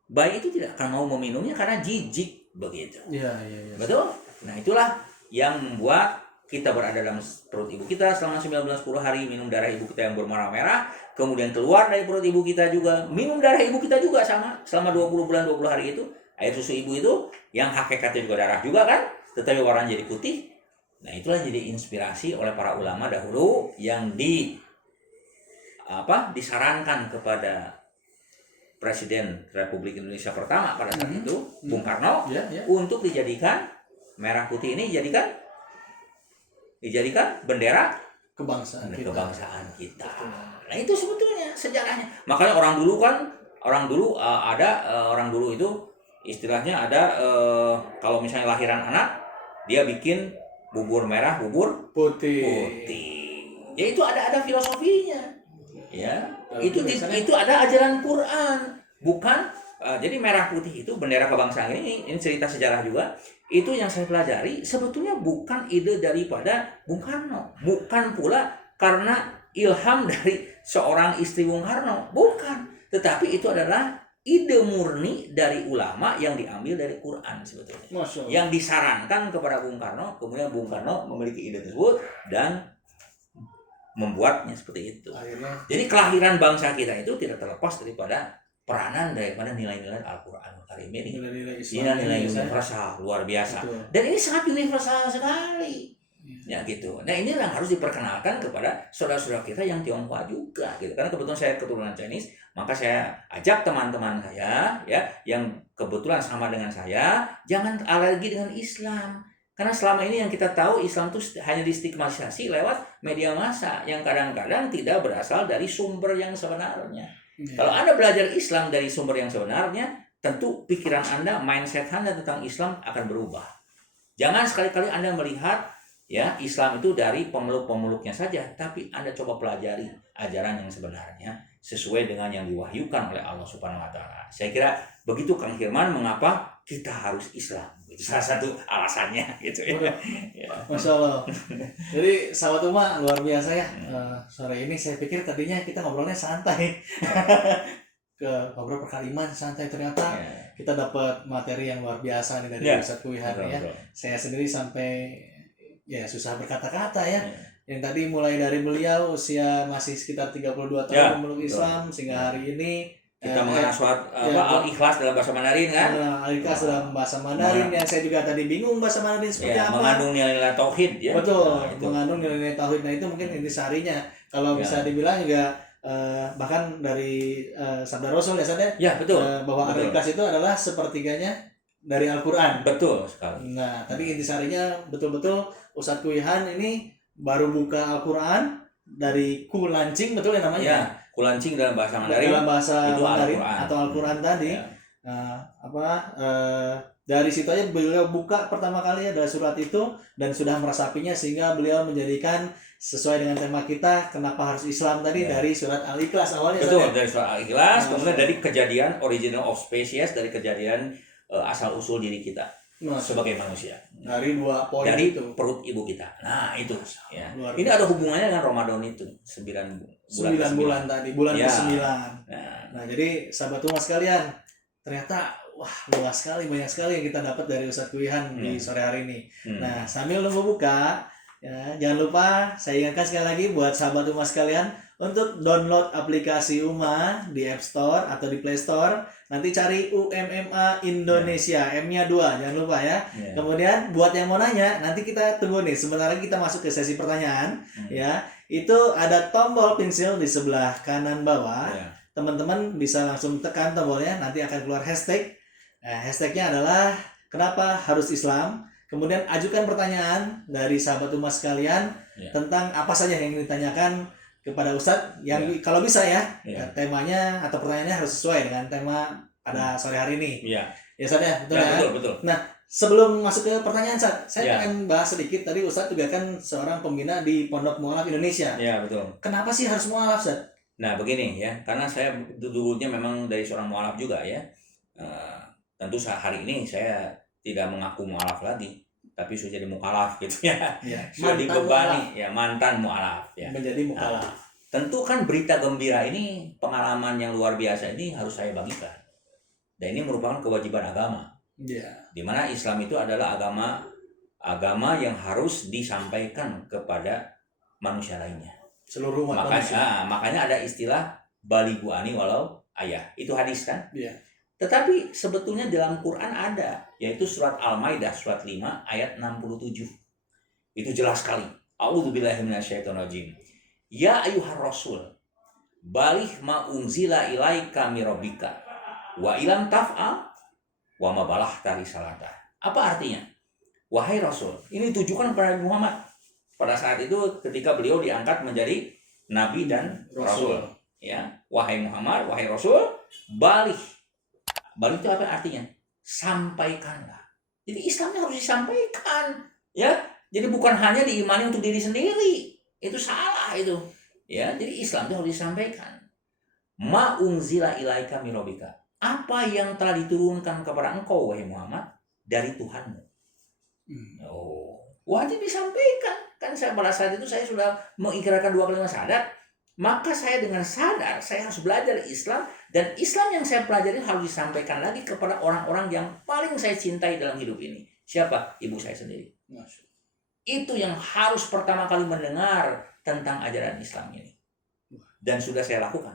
bayi itu tidak akan mau meminumnya karena jijik begitu. Iya. Betul? Nah itulah yang membuat kita berada dalam perut ibu kita selama 9 bulan 10 hari minum darah ibu kita yang berwarna merah, kemudian keluar dari perut ibu kita juga minum darah ibu kita juga sama selama 20 bulan 20 hari itu air susu ibu itu yang hakikatnya juga darah juga kan, tetapi warnanya jadi putih. Nah itulah jadi inspirasi oleh para ulama dahulu yang disarankan kepada Presiden Republik Indonesia pertama pada saat itu Bung Karno untuk dijadikan merah putih ini dijadikan bendera kebangsaan kita. Nah itu sebetulnya sejarahnya. Makanya orang dulu itu istilahnya ada kalau misalnya lahiran anak dia bikin bubur merah, bubur putih. Ya itu ada filosofinya. Ya, itu ada ajaran Quran. Bukan jadi merah putih itu bendera kebangsaan ini cerita sejarah juga. Itu yang saya pelajari sebetulnya bukan ide daripada Bung Karno, bukan pula karena ilham dari seorang istri Bung Karno, bukan, tetapi itu adalah ide murni dari ulama yang diambil dari Quran sebetulnya. Masya Allah. Yang disarankan kepada Bung Karno, kemudian Bung Karno memiliki ide tersebut dan membuatnya seperti itu. Akhirnya Jadi kelahiran bangsa kita itu tidak terlepas daripada peranan daripada nilai-nilai Al-Quran Karim ini. nilai-nilai Ini Islam nilai ini, saya- universal luar biasa. Betul. Dan ini sangat universal sekali. Ya. Ya gitu. Nah ini yang harus diperkenalkan kepada saudara-saudara kita yang Tionghoa juga gitu. Karena kebetulan saya keturunan Chinese, maka saya ajak teman-teman saya ya yang kebetulan sama dengan saya, jangan alergi dengan Islam. Karena selama ini yang kita tahu Islam itu hanya distigmatisasi lewat media massa yang kadang-kadang tidak berasal dari sumber yang sebenarnya. Ya. Kalau Anda belajar Islam dari sumber yang sebenarnya, tentu pikiran Anda, mindset Anda tentang Islam akan berubah. Jangan sekali-kali Anda melihat ya Islam itu dari pemeluk-pemeluknya saja, tapi Anda coba pelajari ajaran yang sebenarnya sesuai dengan yang diwahyukan oleh Allah Subhanahu wa taala. Saya kira begitu Kang Firman, mengapa kita harus Islam. Itu salah satu alasannya gitu ya. Ya. Masya Allah. Jadi sahabat Uma luar biasa ya. Sore ini saya pikir tadinya kita ngobrolnya santai. Ke ngobrol perkaliman santai, ternyata Ya. kita dapat materi yang luar biasa nih dari Ya. Ustadz Kuihan Betul, ya. betul. Saya sendiri sampai ya susah berkata-kata ya. Ya. Yang tadi mulai dari beliau usia masih sekitar 32 tahun Ya, memeluk betul. Islam sehingga hari ini Kita mengenal surat ya, Al-Ikhlas dalam bahasa Mandarin kan? Al-Ikhlas dalam bahasa Mandarin yang saya juga tadi bingung bahasa Mandarin seperti Ya, apa. mengandung nilai-nilai tauhid ya. Betul, Nah, itu. mengandung nilai-nilai tauhid. Nah itu mungkin intisarinya. Kalau Ya. bisa dibilang juga bahkan dari sabda Rasul ya Sad, Ya, betul. bahwa Betul. Al-Ikhlas itu adalah sepertiganya dari Al-Quran. Betul sekali. Nah tadi intisarinya betul-betul Ustadz Kuihan ini baru buka Al-Quran dari Kulancing, betul ya namanya? Ya, kulancing dalam bahasa Mandarin. Dalam bahasa itu Mandarin Al-Quran. atau Al-Quran tadi. Ya. Dari situ aja beliau buka pertama kali ya dari surat itu dan sudah meresapinya sehingga beliau menjadikan sesuai dengan tema kita kenapa harus Islam tadi Ya. dari surat Al-Ikhlas awalnya. Betul, Ustaz, ya? dari surat Al-Ikhlas, Nah, kemudian dari kejadian original of species, dari kejadian asal usul diri kita Nah, sebagai manusia. dari 2 poin Dari itu. perut ibu kita. Nah, itu ya. Luar Ini biasa. ada hubungannya dengan Ramadan itu, 9 bulan tadi, bulan Ya. ke-9. Nah, Nah, jadi sahabat rumah sekalian, ternyata wah luas sekali, banyak sekali yang kita dapat dari Ustadz Kuihan di sore hari ini. Nah, sambil nunggu buka, ya, jangan lupa saya ingatkan sekali lagi buat sahabat Uma sekalian untuk download aplikasi Uma di App Store atau di Play Store. Nanti cari UMMA Indonesia, M-nya 2, jangan lupa ya. ya. Kemudian buat yang mau nanya, nanti kita tunggu nih. Sebentar lagi kita masuk ke sesi pertanyaan, ya. Itu ada tombol pensil di sebelah kanan bawah. Ya. Teman-teman bisa langsung tekan tombolnya, nanti akan keluar hashtag. Hashtagnya adalah kenapa harus Islam. Kemudian ajukan pertanyaan dari sahabat umat sekalian Ya. tentang apa saja yang ingin ditanyakan kepada Ustadz yang kalau bisa ya, Ya. temanya atau pertanyaannya harus sesuai dengan tema pada sore hari ini. Ya. Ya Ustadz ya, betul Ya, ya. betul. Sebelum masuk ke pertanyaan Ustadz, saya Ya. pengen bahas sedikit. Tadi Ustadz juga kan seorang pembina di Pondok Mualaf Indonesia. Ya, betul. Kenapa sih harus mualaf Ustadz? Nah, begini ya, karena saya dulunya memang dari seorang mualaf juga ya. Tentu hari ini saya tidak mengaku mualaf lagi, tapi sudah jadi mukalaf gitu ya. Ya, Sudah mantan dibebani ya, mantan mualaf ya. menjadi mukalaf. Tentu kan berita gembira ini, pengalaman yang luar biasa ini harus saya bagikan. Dan ini merupakan kewajiban agama. Iya. Di mana Islam itu adalah agama yang harus disampaikan kepada manusia lainnya. Seluruh umat manusia. Makanya ada istilah baligu ani walau ayah. Itu hadis kan? Iya. Tetapi sebetulnya dalam Quran ada, yaitu surat Al-Maidah surat 5 ayat 67. Itu jelas sekali. A'udzubillahi minasyaitonirrajim. Ya ayyuhar rasul, baligh ma unzila ilaika mirabbika wa ilam taf'al wa ma balaghta risalata. Apa artinya? Wahai Rasul, ini ditujukan kepada Nabi Muhammad. Pada saat itu ketika beliau diangkat menjadi nabi dan rasul. Ya, wahai Muhammad, wahai Rasul, baligh. Baligh itu apa artinya? Sampaikanlah. Jadi Islamnya harus disampaikan, ya. Jadi bukan hanya diimani untuk diri sendiri. Itu salah itu. Ya, jadi Islam itu harus disampaikan. Ma unzila ilaika mirobika. Apa yang telah diturunkan kepada engkau wahai Muhammad dari Tuhanmu. Oh, wajib disampaikan. kan saya pada saat itu saya sudah mengikrarkan 2 kalimat syahadat, maka saya dengan sadar saya harus belajar Islam, dan Islam yang saya pelajari harus disampaikan lagi kepada orang-orang yang paling saya cintai dalam hidup ini. Siapa? Ibu saya sendiri. Itu yang harus pertama kali mendengar tentang ajaran Islam ini. Dan sudah saya lakukan.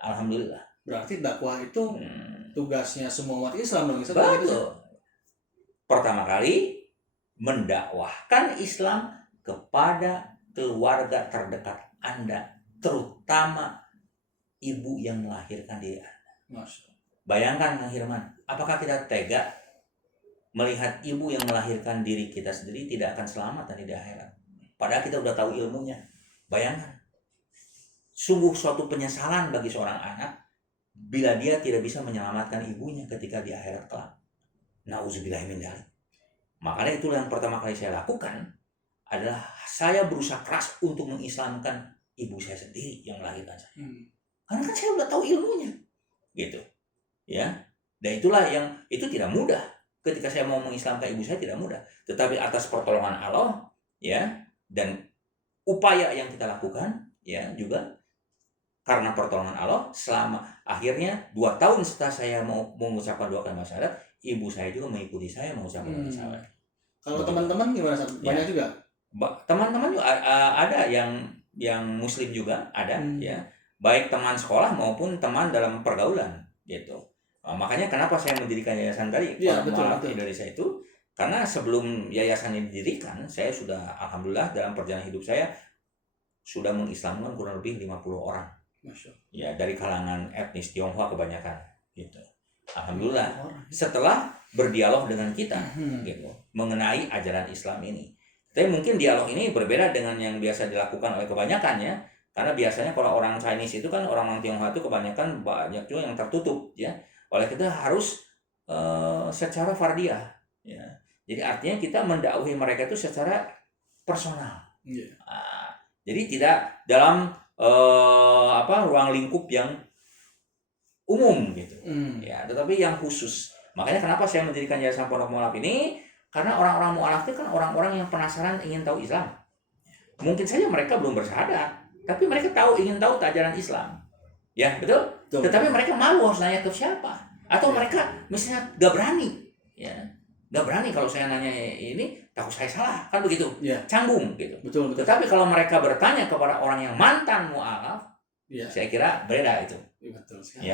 Alhamdulillah. Berarti dakwah itu tugasnya semua umat Islam dong. Betul. Pertama kali mendakwahkan Islam kepada keluarga terdekat Anda, terutama ibu yang melahirkan diri Anda. Bayangkan Kang Hirman, apakah kita tega melihat ibu yang melahirkan diri kita sendiri tidak akan selamat nanti di akhirat? Padahal kita udah tahu ilmunya. Bayangkan, sungguh suatu penyesalan bagi seorang anak bila dia tidak bisa menyelamatkan ibunya ketika di akhirat kelak. Nauzubillahi min dzalik. Makanya itulah yang pertama kali saya lakukan, adalah saya berusaha keras untuk mengislamkan ibu saya sendiri yang melahirkan saya. Karena kan saya udah tahu ilmunya, gitu, ya. Dan itulah yang itu tidak mudah. Ketika saya mau mengislamkan ibu saya tidak mudah. Tetapi atas pertolongan Allah, ya, dan upaya yang kita lakukan, ya, juga karena pertolongan Allah, selama akhirnya 2 tahun setelah saya mau mengucapkan 2 kalimat syahadat, ibu saya juga mengikuti saya mengucapkan kalimat syahadat. Kalau teman-teman gimana? Banyak juga? Teman-teman juga ada yang muslim juga ada, ya, baik teman sekolah maupun teman dalam pergaulan, gitu. Makanya kenapa saya mendirikan yayasan tadi, Mualaf Indonesia itu, karena sebelum yayasan ini didirikan, saya sudah alhamdulillah dalam perjalanan hidup saya sudah mengislamkan kurang lebih 50 orang. Ya, dari kalangan etnis Tionghoa kebanyakan, gitu. Alhamdulillah setelah berdialog dengan kita, gitu, mengenai ajaran Islam ini. Tapi mungkin dialog ini berbeda dengan yang biasa dilakukan oleh kebanyakan, ya. Karena biasanya kalau orang Chinese itu kan, orang Tionghoa itu kebanyakan banyak juga yang tertutup, ya. Oleh kita harus secara fardiyah, ya. Jadi artinya kita mendakwahi mereka itu secara personal. Jadi tidak dalam ruang lingkup yang umum, gitu, ya, tetapi yang khusus. Makanya kenapa saya mendirikan Yayasan Pondok Mualaf ini, karena orang-orang mualaf itu kan orang-orang yang penasaran ingin tahu Islam. Mungkin saja mereka belum bersyahadat, tapi mereka ingin tahu ajaran Islam, ya, betul. Tetapi mereka malu harus nanya ke siapa, atau mereka misalnya gak berani, ya, gak berani kalau saya nanya ini, takut saya salah, kan begitu, canggung, gitu. Betul. Tetapi kalau mereka bertanya kepada orang yang mantan mualaf, saya kira beda itu. Betul sekali.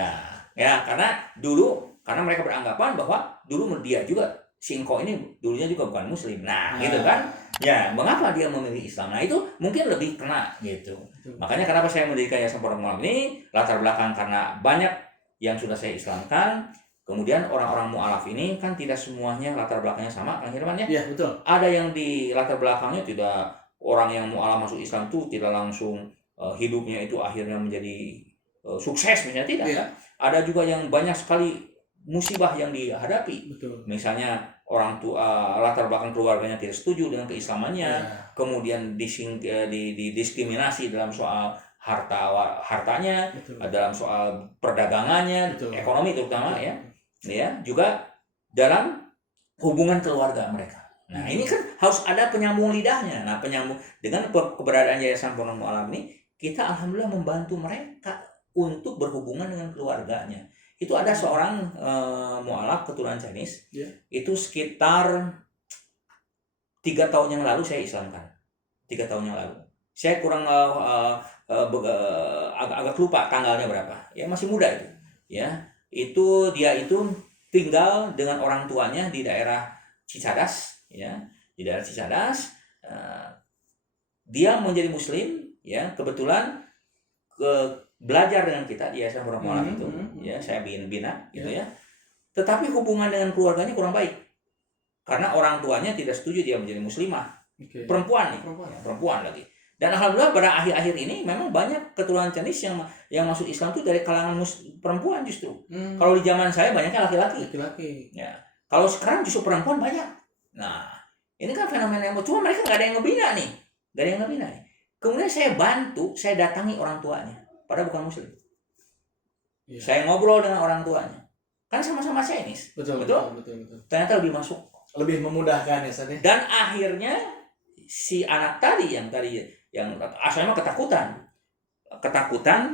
Ya, karena mereka beranggapan bahwa dulu dia juga, si Engko ini dulunya juga bukan muslim. Gitu kan. Ya, mengapa dia memilih Islam? Nah, itu mungkin lebih kena, gitu. Makanya kenapa saya mendirikan Yayasan Pondok Mualaf ini, latar belakang karena banyak yang sudah saya islamkan. Kemudian orang-orang mualaf ini kan tidak semuanya latar belakangnya sama, Kang Hirman, ya? Iya, betul. Ada yang di latar belakangnya tidak, orang yang mualaf masuk Islam itu tidak langsung hidupnya itu akhirnya menjadi sukses, misalnya, tidak. Ada juga yang banyak sekali musibah yang dihadapi. Betul. Misalnya orang tua, latar belakang keluarganya tidak setuju dengan keislamannya, kemudian didiskriminasi dalam soal hartanya, dalam soal perdagangannya, ekonomi terutama, ya, juga dalam hubungan keluarga mereka. Nah, ini kan harus ada penyambung lidahnya. Nah, penyambung dengan keberadaan Yayasan Pondok Mualaf ini, kita alhamdulillah membantu mereka untuk berhubungan dengan keluarganya. Itu ada seorang mualaf keturunan Chinese, itu sekitar 3 tahun yang lalu saya islamkan. 3 tahun yang lalu. Saya kurang agak lupa tanggalnya berapa. Ya, masih muda itu. Ya, dia itu tinggal dengan orang tuanya di daerah Cicadas, ya, di daerah Cicadas. Dia menjadi muslim, ya, kebetulan belajar dengan kita di Yayasan Pondok Mualaf itu, ya, saya bina, gitu, ya. Tetapi hubungan dengan keluarganya kurang baik, karena orang tuanya tidak setuju dia menjadi muslimah, perempuan nih, perempuan lagi. Dan alhamdulillah pada akhir-akhir ini memang banyak keturunan Chinese yang masuk Islam itu dari kalangan perempuan justru. Kalau di zaman saya banyaknya laki-laki. Ya. Kalau sekarang justru perempuan banyak. Nah, ini kan fenomena yang cuma mereka nggak ada yang ngebina nih, Kemudian saya bantu, saya datangi orang tuanya, padahal bukan muslim. Saya ngobrol dengan orang tuanya, kan sama-sama Chinese. Betul. Ternyata lebih masuk, lebih memudahkan, ya, Ustaz. Dan akhirnya si anak tadi yang asalnya ketakutan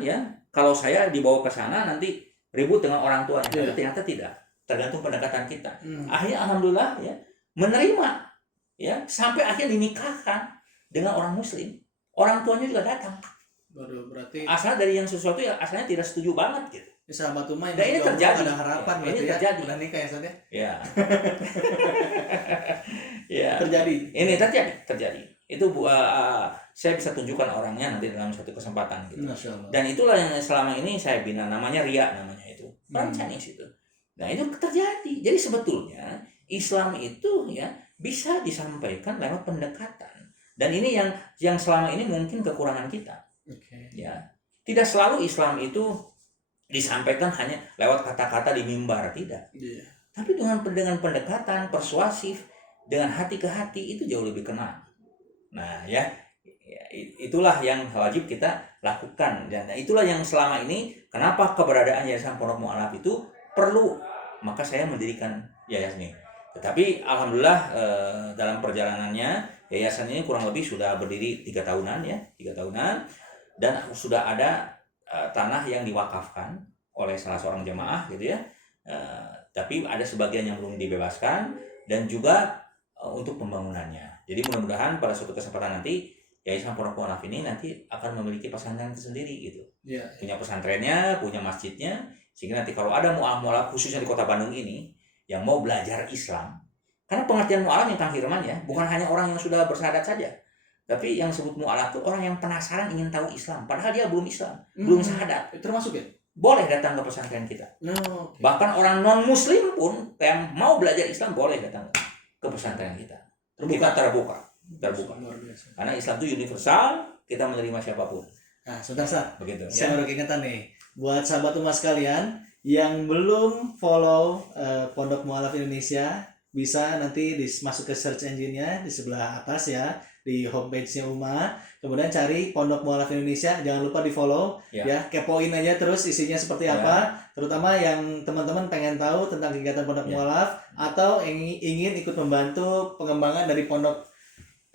ya, kalau saya dibawa ke sana nanti ribut dengan orang tuanya. Tapi ternyata tidak, tergantung pendekatan kita. Akhirnya alhamdulillah ya menerima ya, sampai akhirnya dinikahkan dengan orang muslim. Orang tuanya juga datang. Waduh, berarti asal dari yang sesuatu yang asalnya tidak setuju banget gitu. ini sahabat Uma Dan ini terjadi. ada harapan Ya, berarti ini ya. terjadi. Udah nikah ya Ustaz ya? Ya. Ya. Terjadi. Ini terjadi. Itu saya bisa tunjukkan orangnya nanti dalam satu kesempatan gitu. Masya Allah. Dan itulah yang selama ini saya bina, namanya Ria namanya itu. Orang Chinese itu. Nah, itu terjadi. Jadi sebetulnya Islam itu ya bisa disampaikan lewat pendekatan. Dan ini yang selama ini mungkin kekurangan kita. Ya. Tidak selalu Islam itu disampaikan hanya lewat kata-kata di mimbar, tidak. Tapi dengan pendekatan persuasif, dengan hati ke hati, itu jauh lebih kena. Nah ya, itulah yang wajib kita lakukan. Dan itulah yang selama ini kenapa keberadaan Yayasan Pondok Mu'alaf itu perlu. Maka saya mendirikan yayasan ini. Tetapi alhamdulillah dalam perjalanannya yayasan ini kurang lebih sudah berdiri 3 tahunan ya, 3 tahunan, dan sudah ada tanah yang diwakafkan oleh salah seorang jemaah gitu ya. Tapi ada sebagian yang belum dibebaskan, dan juga untuk pembangunannya. Jadi mudah-mudahan pada suatu kesempatan nanti Yayasan Pondok Mu'alaf ini nanti akan memiliki pesantren tersendiri gitu. Punya pesantrennya, punya masjidnya, sehingga nanti kalau ada mu'alaf khususnya di Kota Bandung ini yang mau belajar Islam, karena pengertian mu'alaf yang Kang Hirman ya, bukan hanya orang yang sudah bersyahadat saja. Tapi yang disebut mu'alaf itu orang yang penasaran ingin tahu Islam, padahal dia belum Islam, belum syahadat. Itu termasuk ya? Boleh datang ke pesantren kita. Bahkan orang non-muslim pun yang mau belajar Islam boleh datang ke pesantren kita. Kita terbuka. Karena Islam itu universal, kita menerima siapapun. Nah, sebentar. Begitu. Saya baru ingetan nih, buat sahabat Uma sekalian yang belum follow Pondok Mu'alaf Indonesia, bisa nanti masuk ke search engine-nya di sebelah atas ya, di homepage-nya Uma, kemudian cari Pondok Mu'alaf Indonesia, jangan lupa di follow ya, kepoin aja terus isinya seperti apa, terutama yang teman-teman pengen tahu tentang kegiatan Pondok Mu'alaf atau ingin ikut membantu pengembangan dari Pondok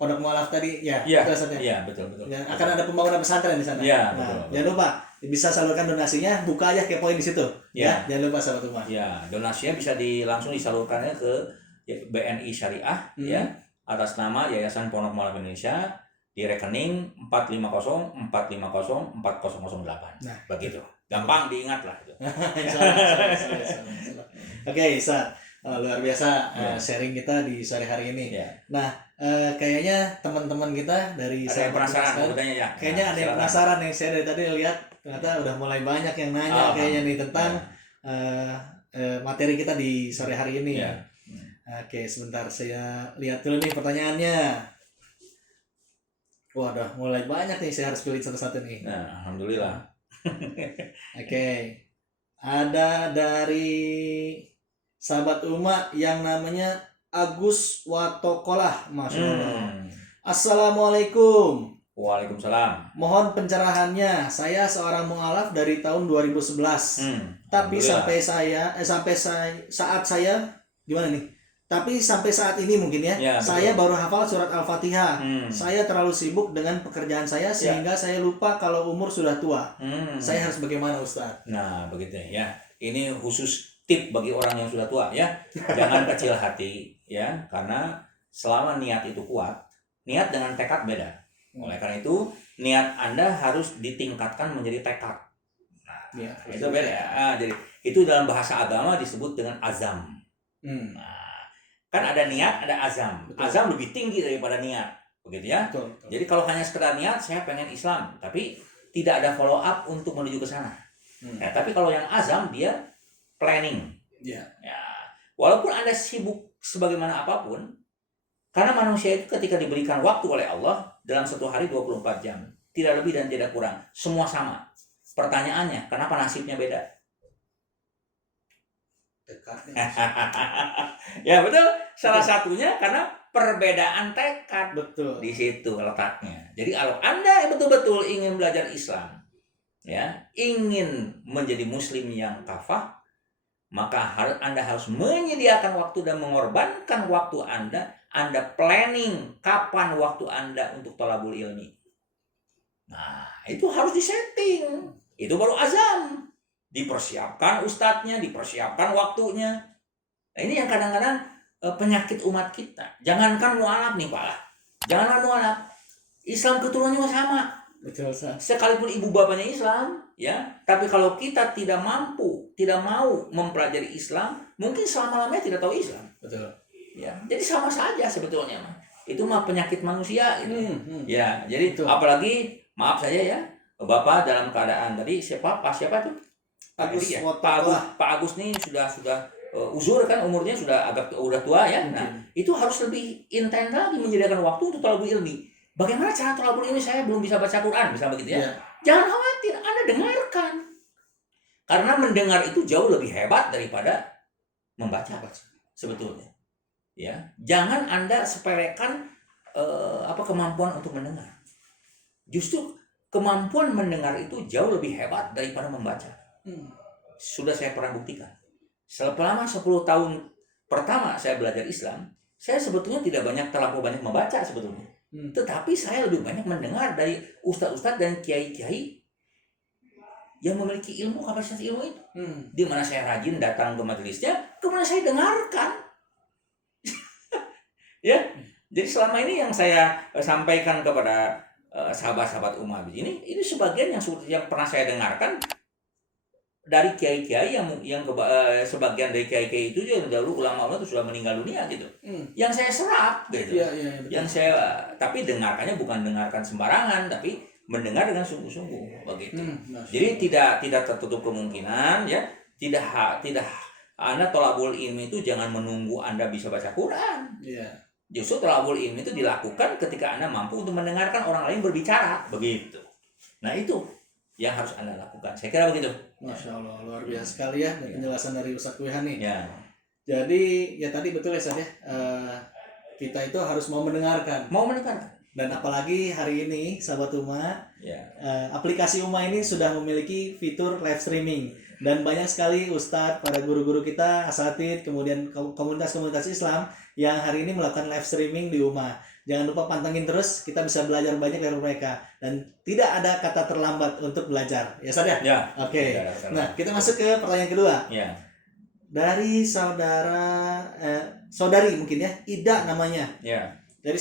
Mu'alaf tadi ya. Betul. Ya, akan ada pembangunan pesantren di sana. Betul. Jangan lupa bisa salurkan donasinya, buka aja kepoin di situ. Ya, jangan lupa sahabat Uma. Ya, donasinya bisa langsung disalurkannya ke BNI Syariah ya, atas nama Yayasan Pondok Mu'alaf Indonesia di rekening 450450408. Nah, begitu. Gampang diingat lah itu. Oke, Ustaz. Luar biasa sharing kita di sore hari ini. Nah, kayaknya teman-teman kita dari ada yang penasaran, kayaknya ada yang penasaran nih. Saya dari tadi lihat ternyata udah mulai banyak yang nanya kayaknya nih tentang materi kita di sore hari ini. Oke, sebentar saya lihat dulu nih pertanyaannya. Wah, udah mulai banyak nih, saya harus pilih satu-satu nih. Nah, alhamdulillah. Oke. Ada dari sahabat Uma yang namanya Agus Watokolah, Masya Allah. Assalamualaikum. Waalaikumsalam. Mohon pencerahannya. Saya seorang mu'alaf dari tahun 2011. Tapi sampai saat saya gimana nih? Tapi sampai saat ini mungkin saya baru hafal surat Al-Fatihah. Saya terlalu sibuk dengan pekerjaan saya sehingga saya lupa kalau umur sudah tua. Saya harus bagaimana, Ustaz? Nah, begitu ya. Ini khusus tip bagi orang yang sudah tua ya. Jangan kecil hati ya, karena selama niat itu kuat, niat dengan tekad beda. Oleh karena itu, niat Anda harus ditingkatkan menjadi tekad. Nah, itu beda. Jadi itu dalam bahasa agama disebut dengan azam. Nah, kan ada niat, ada azam. Betul. Azam lebih tinggi daripada niat, begitu ya. Betul. Jadi kalau hanya sekedar niat, saya pengen Islam, tapi tidak ada follow up untuk menuju ke sana. Nah, tapi kalau yang azam dia planning. Ya. Walaupun Anda sibuk sebagaimana apapun, karena manusia itu ketika diberikan waktu oleh Allah dalam satu hari 24 jam, tidak lebih dan tidak kurang, semua sama. Pertanyaannya, kenapa nasibnya beda? Ya betul, salah satunya karena perbedaan tekad. Betul. Di situ letaknya. Jadi kalau Anda betul-betul ingin belajar Islam, ya, ingin menjadi muslim yang kafah, maka Anda harus menyediakan waktu dan mengorbankan waktu Anda. Anda planning kapan waktu Anda untuk thalabul ilmi. Nah, itu harus disetting. Itu baru azam. Dipersiapkan ustadznya, dipersiapkan waktunya. Nah, ini yang kadang-kadang penyakit umat kita. Jangankan mualaf nih Pak. Jangankan mualaf. Islam keturunannya juga sama. Betul, Ustaz. Sekalipun ibu bapaknya Islam, ya, tapi kalau kita tidak mampu, tidak mau mempelajari Islam, mungkin selama-lamanya tidak tahu Islam. Betul. Ya, jadi sama saja sebetulnya, mah. Itu mah penyakit manusia gitu. Ya, jadi Betul. apalagi maaf saja ya, Bapak dalam keadaan tadi siapa tuh? Agus ya? Wataqwa. Pak Agus nih sudah uzur kan, umurnya sudah udah tua ya. Nah, itu harus lebih intens lagi menyediakan waktu untuk thalabul ilmi. Bagaimana cara thalabul ilmi? Saya belum bisa baca Quran, misalnya begitu ya. Jangan khawatir, Anda dengarkan. Karena mendengar itu jauh lebih hebat daripada membaca sebetulnya. Ya, jangan Anda sepelekan kemampuan untuk mendengar. Justru kemampuan mendengar itu jauh lebih hebat daripada membaca. Sudah saya pernah buktikan. Selama 10 tahun pertama saya belajar Islam, saya sebetulnya tidak terlalu banyak membaca sebetulnya. Tetapi saya lebih banyak mendengar dari ustadz-ustadz dan kiai-kiai yang memiliki ilmu, kapasitas ilmu itu. Di mana saya rajin datang ke majelisnya, kemudian saya dengarkan. Ya, jadi selama ini yang saya sampaikan kepada sahabat-sahabat umat ini sebagian yang pernah saya dengarkan dari kiai-kiai yang sebagian dari kiai-kiai itu yang dahulu ulama-ulama itu sudah meninggal dunia gitu. Yang saya serap gitu. Yang saya tapi dengarkannya bukan dengarkan sembarangan, tapi mendengar dengan sungguh-sungguh begitu. Jadi tidak tertutup kemungkinan ya, tidak Anda thalabul ilmi itu jangan menunggu Anda bisa baca Quran. Justru thalabul ilmi itu dilakukan ketika Anda mampu untuk mendengarkan orang lain berbicara begitu. Nah, itu yang harus Anda lakukan. Saya kira begitu. Masya Allah, luar biasa sekali ya penjelasan dari Ustadz Kuihan nih. Ya. Jadi ya tadi betul ya Ustadz ya, kita itu harus mau mendengarkan. Dan apalagi hari ini sahabat Uma, aplikasi Uma ini sudah memiliki fitur live streaming. Dan banyak sekali ustadz, para guru-guru kita, asatidz, kemudian komunitas-komunitas Islam yang hari ini melakukan live streaming di Uma. Jangan lupa pantengin terus, kita bisa belajar banyak dari mereka. Dan tidak ada kata terlambat untuk belajar. Ya Ustadz ya? Ya. Oke. Nah, kita masuk ke pertanyaan kedua. Ya. Dari saudari mungkin ya, Ida namanya. Ya. Dari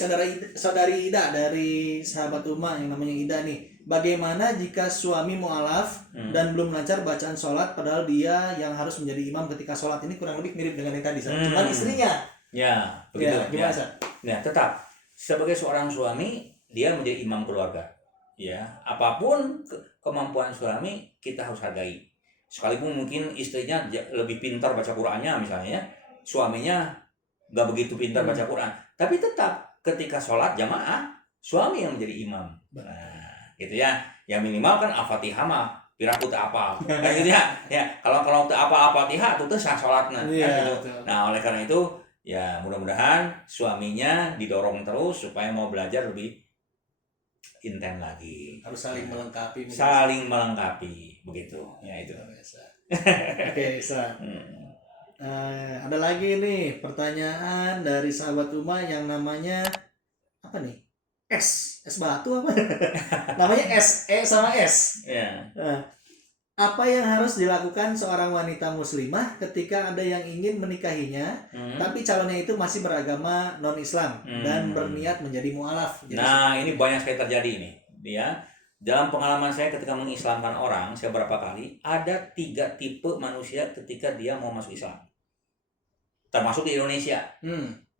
saudari Ida, dari sahabat Uma yang namanya Ida nih. Bagaimana jika suami mu'alaf dan belum lancar bacaan sholat, padahal dia yang harus menjadi imam ketika sholat? Ini kurang lebih mirip dengan yang tadi. Cuman istrinya. Ya, begitu. Ya, gimana Ustaz? Ya, tetap sebagai seorang suami dia menjadi imam keluarga. Ya, apapun kemampuan suami kita harus hargai. Sekalipun mungkin istrinya lebih pintar baca Qur'annya misalnya, suaminya nggak begitu pintar baca Quran, tapi tetap ketika sholat jamaah suami yang menjadi imam. Nah, gitu ya. Yang minimal kan Al-Fatihah mah piraku teu apal. Kan gitu ya. Ya, kalau teu apal Al-Fatihah tuh sah salatna. Gitu. Nah, oleh karena itu ya mudah-mudahan suaminya didorong terus supaya mau belajar lebih intens lagi. Harus saling melengkapi. Saling melengkapi begitu. Ya itu. Oke, Ustaz. Ada lagi nih pertanyaan dari sahabat Uma yang namanya apa nih? S batu apa? Namanya S, E sama S. Ya. Apa yang harus dilakukan seorang wanita muslimah ketika ada yang ingin menikahinya, tapi calonnya itu masih beragama non-Islam dan berniat menjadi mu'alaf? Nah, ini banyak sekali terjadi ini. Ya. Dalam pengalaman saya ketika mengislamkan orang, saya berapa kali ada 3 tipe manusia ketika dia mau masuk Islam. Termasuk di Indonesia,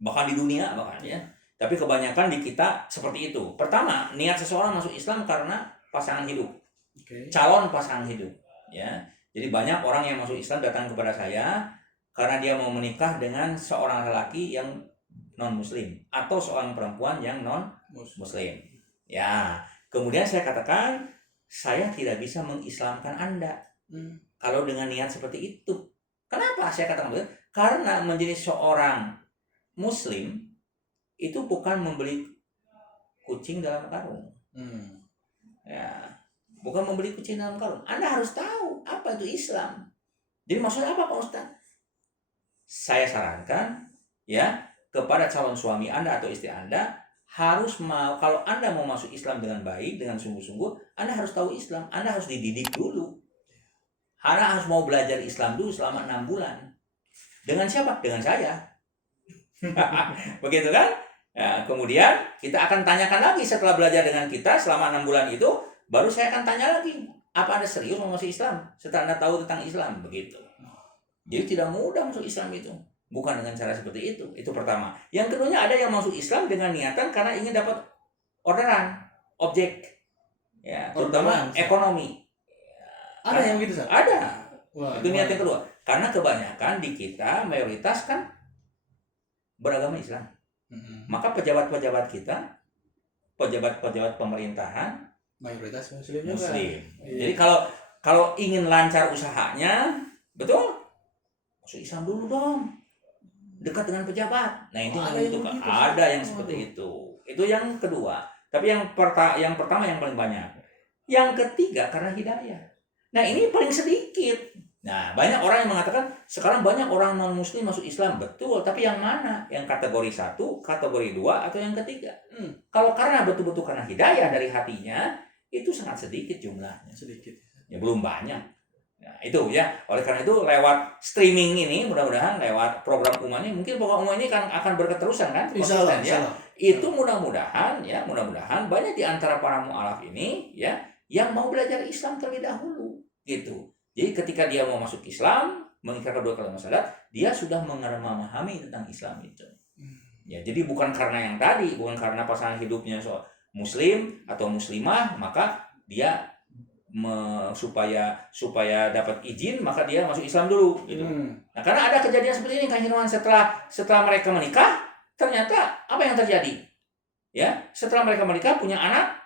bahkan di dunia bahkan ya. Tapi kebanyakan di kita seperti itu. Pertama, niat seseorang masuk Islam karena pasangan hidup, calon pasangan hidup. Ya, jadi banyak orang yang masuk Islam datang kepada saya karena dia mau menikah dengan seorang lelaki yang non Muslim atau seorang perempuan yang non Muslim. Ya, kemudian saya katakan saya tidak bisa mengislamkan Anda kalau dengan niat seperti itu. Kenapa saya katakan begitu? Karena menjadi seorang Muslim itu bukan membeli kucing dalam karung. Ya, bukan membeli kucing dalam karung. Anda harus tahu apa itu Islam. Jadi maksudnya apa Pak Ustaz? saya sarankan ya kepada calon suami Anda atau istri Anda harus mau, kalau Anda mau masuk Islam dengan baik, dengan sungguh-sungguh, Anda harus tahu Islam, Anda harus dididik dulu. Anda harus mau belajar Islam dulu selama 6 bulan. Dengan siapa? Dengan saya. Begitu kan? Ya, kemudian kita akan tanyakan lagi setelah belajar dengan kita selama 6 bulan itu, baru saya akan tanya lagi, apa Anda serius mau masuk Islam? Setelah Anda tahu tentang Islam, begitu. Jadi tidak mudah masuk Islam itu. Bukan dengan cara seperti itu. Itu pertama. Yang keduanya, ada yang masuk Islam dengan niatan karena ingin dapat orderan, objek. Ya, terutama ekonomi. Ada yang begitu, Sat? Ada. Wah, Itu niat yang kedua. Karena kebanyakan di kita mayoritas kan beragama Islam. Maka pejabat-pejabat kita, pejabat-pejabat pemerintahan mayoritas Muslim juga. Muslim. Iya. Jadi kalau ingin lancar usahanya, betul, masuk Islam dulu dong. Dekat dengan pejabat. Nah, itu ada yang seperti itu. Itu yang kedua. Tapi yang pertama yang paling banyak. Yang ketiga karena hidayah. Nah, ini paling sedikit. Nah, banyak orang yang mengatakan sekarang banyak orang non-muslim masuk Islam. Betul, tapi yang mana? Yang kategori 1, kategori 2, atau yang ketiga? Kalau karena betul-betul karena hidayah dari hatinya, itu sangat sedikit jumlahnya. Sedikit. Ya, belum banyak. Nah, itu ya. Oleh karena itu lewat streaming ini, mudah-mudahan lewat program UMA ini, mungkin program UMA ini akan berketerusan kan? Insya Allah. Itu mudah-mudahan banyak di antara para mu'alaf ini ya yang mau belajar Islam terlebih dahulu gitu. Jadi ketika dia mau masuk Islam, mengikrarkan kedua kalimat syahadat, dia sudah memahami tentang Islam itu. Ya, jadi bukan karena yang tadi, bukan karena pasangan hidupnya muslim atau muslimah, maka dia supaya dapat izin, maka dia masuk Islam dulu gitu. Nah, karena ada kejadian seperti ini Kang Hirwan, setelah mereka menikah, ternyata apa yang terjadi? Ya, setelah mereka menikah punya anak,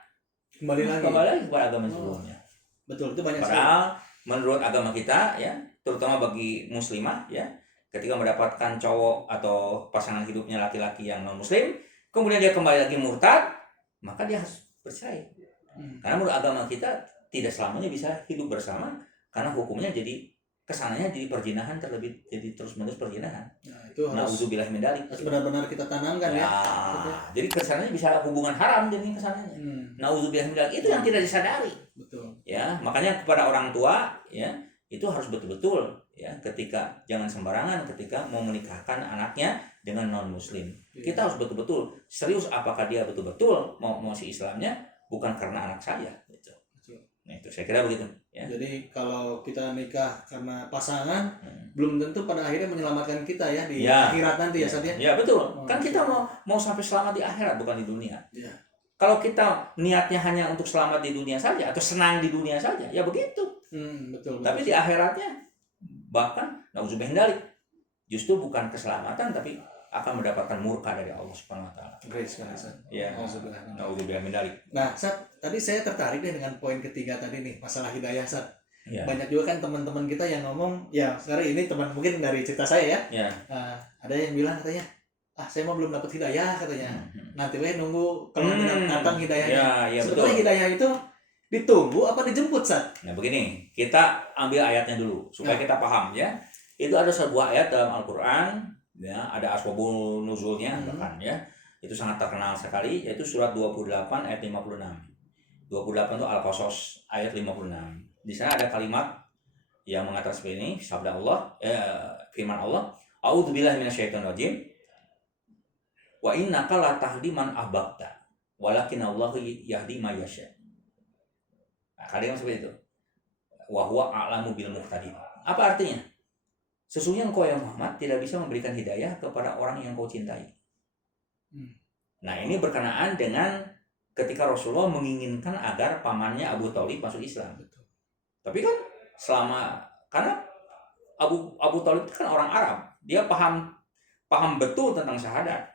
kembali lagi kepada agama sebelumnya. Betul, itu banyak. Padahal menurut agama kita ya, terutama bagi muslimah ya, ketika mendapatkan cowok atau pasangan hidupnya laki-laki yang non muslim, kemudian dia kembali lagi murtad, maka dia harus bercerai. Karena menurut agama kita tidak selamanya bisa hidup bersama, karena hukumnya jadi kesananya jadi perzinahan, jadi terus-menerus perzinahan. Nah, itu nauzubillah min dzalik. Harus benar-benar kita tanamkan ya. Jadi kesananya bisa hubungan haram jadi kesananya. Nauzubillah min dzalik, itu yang tidak disadari. Betul. Ya, makanya kepada orang tua ya, itu harus betul-betul ya, ketika jangan sembarangan ketika mau menikahkan anaknya dengan non muslim. Kita harus betul-betul serius apakah dia betul-betul mau masuk Islamnya, bukan karena anak saya gitu. Nah, itu saya kira begitu ya. Jadi kalau kita nikah karena pasangan, belum tentu pada akhirnya menyelamatkan kita ya di akhirat nanti ya, Sad ya. Ya betul. Kan kita mau sampai selamat di akhirat, bukan di dunia. Ya. Kalau kita niatnya hanya untuk selamat di dunia saja atau senang di dunia saja, ya begitu. Betul. Tapi di akhiratnya bahkan nauzubillah min dzalik, justru bukan keselamatan tapi akan mendapatkan murka dari Allah Subhanahu wa taala. Great sekali, Sad. Ya. Nauzubillah min dzalik. Nah, Sad, tadi saya tertarik deh dengan poin ketiga tadi nih, masalah hidayah, Sad. Ya. Banyak juga kan teman-teman kita yang ngomong, ya sekarang ini teman mungkin dari cerita saya ya. Ada yang bilang katanya, saya mah belum dapat hidayah katanya. Nanti we nunggu kalau datang hidayahnya. Ya, sebetulnya betul. Hidayah itu ditunggu apa dijemput, Sad? Nah, begini, kita ambil ayatnya dulu supaya kita paham ya. Itu ada sebuah ayat dalam Al-Qur'an ya, ada asbabun nuzulnya bahkan ya. Itu sangat terkenal sekali, yaitu surat 28 ayat 56. 28 itu Al-Qasas ayat 56. Di sana ada kalimat yang mengatakan seperti ini, sabda Allah, firman Allah, a'udzubillahi minasyaitonirrajim. Wa innaka la tahdi man ahbabta walakin Allahu yahdi may yasha. Nah, kalimat seperti itu. Wa huwa a'lamu bil muhtadin. Apa artinya? Sesungguhnya engkau ya Muhammad tidak bisa memberikan hidayah kepada orang yang kau cintai. Nah, ini berkenaan dengan ketika Rasulullah menginginkan agar pamannya Abu Thalib masuk Islam. Tapi kan karena Abu Thalib itu kan orang Arab, dia paham betul tentang syahadat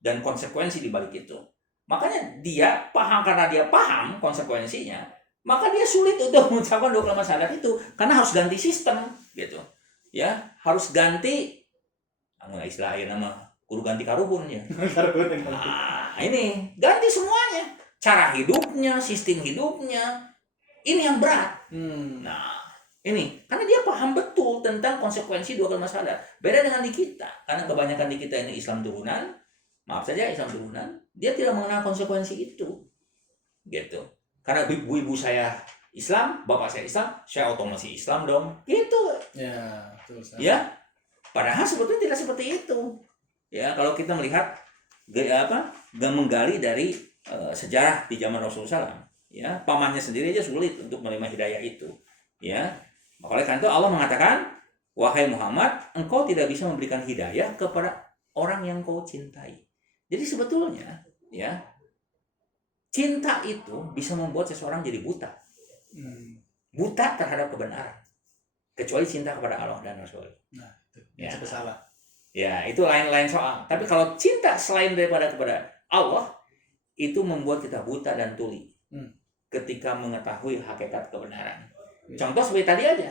dan konsekuensi di balik itu. Makanya dia paham, karena dia paham konsekuensinya, maka dia sulit untuk mengucapkan dua kalimat syahadat itu karena harus ganti sistem gitu. Ya, harus ganti istilah nama kudu ganti karuhun ya. Nah, ini ganti semuanya. Cara hidupnya, sistem hidupnya. Ini yang berat. Nah, Ini karena dia paham betul tentang konsekuensi dua kalimat syahadat. Beda dengan di kita, karena kebanyakan di kita ini Islam turunan, maaf saja Islam turunan, dia tidak mengenal konsekuensi itu, gitu. Karena ibu saya Islam, bapak saya otomatis Islam dong, gitu. Ya, betul. Ya, padahal sebetulnya tidak seperti itu. Ya, kalau kita melihat menggali dari sejarah di zaman Rasulullah SAW, ya, pamannya sendiri aja sulit untuk menerima hidayah itu, ya. Oleh karena itu Allah mengatakan, wahai Muhammad, engkau tidak bisa memberikan hidayah kepada orang yang kau cintai. Jadi sebetulnya, ya, cinta itu bisa membuat seseorang jadi buta, buta terhadap kebenaran, kecuali cinta kepada Allah dan Rasul. Nah, itu salah. Ya, itu lain-lain soal. Tapi kalau cinta selain daripada kepada Allah, itu membuat kita buta dan tuli ketika mengetahui hakikat kebenaran. Contoh seperti tadi aja,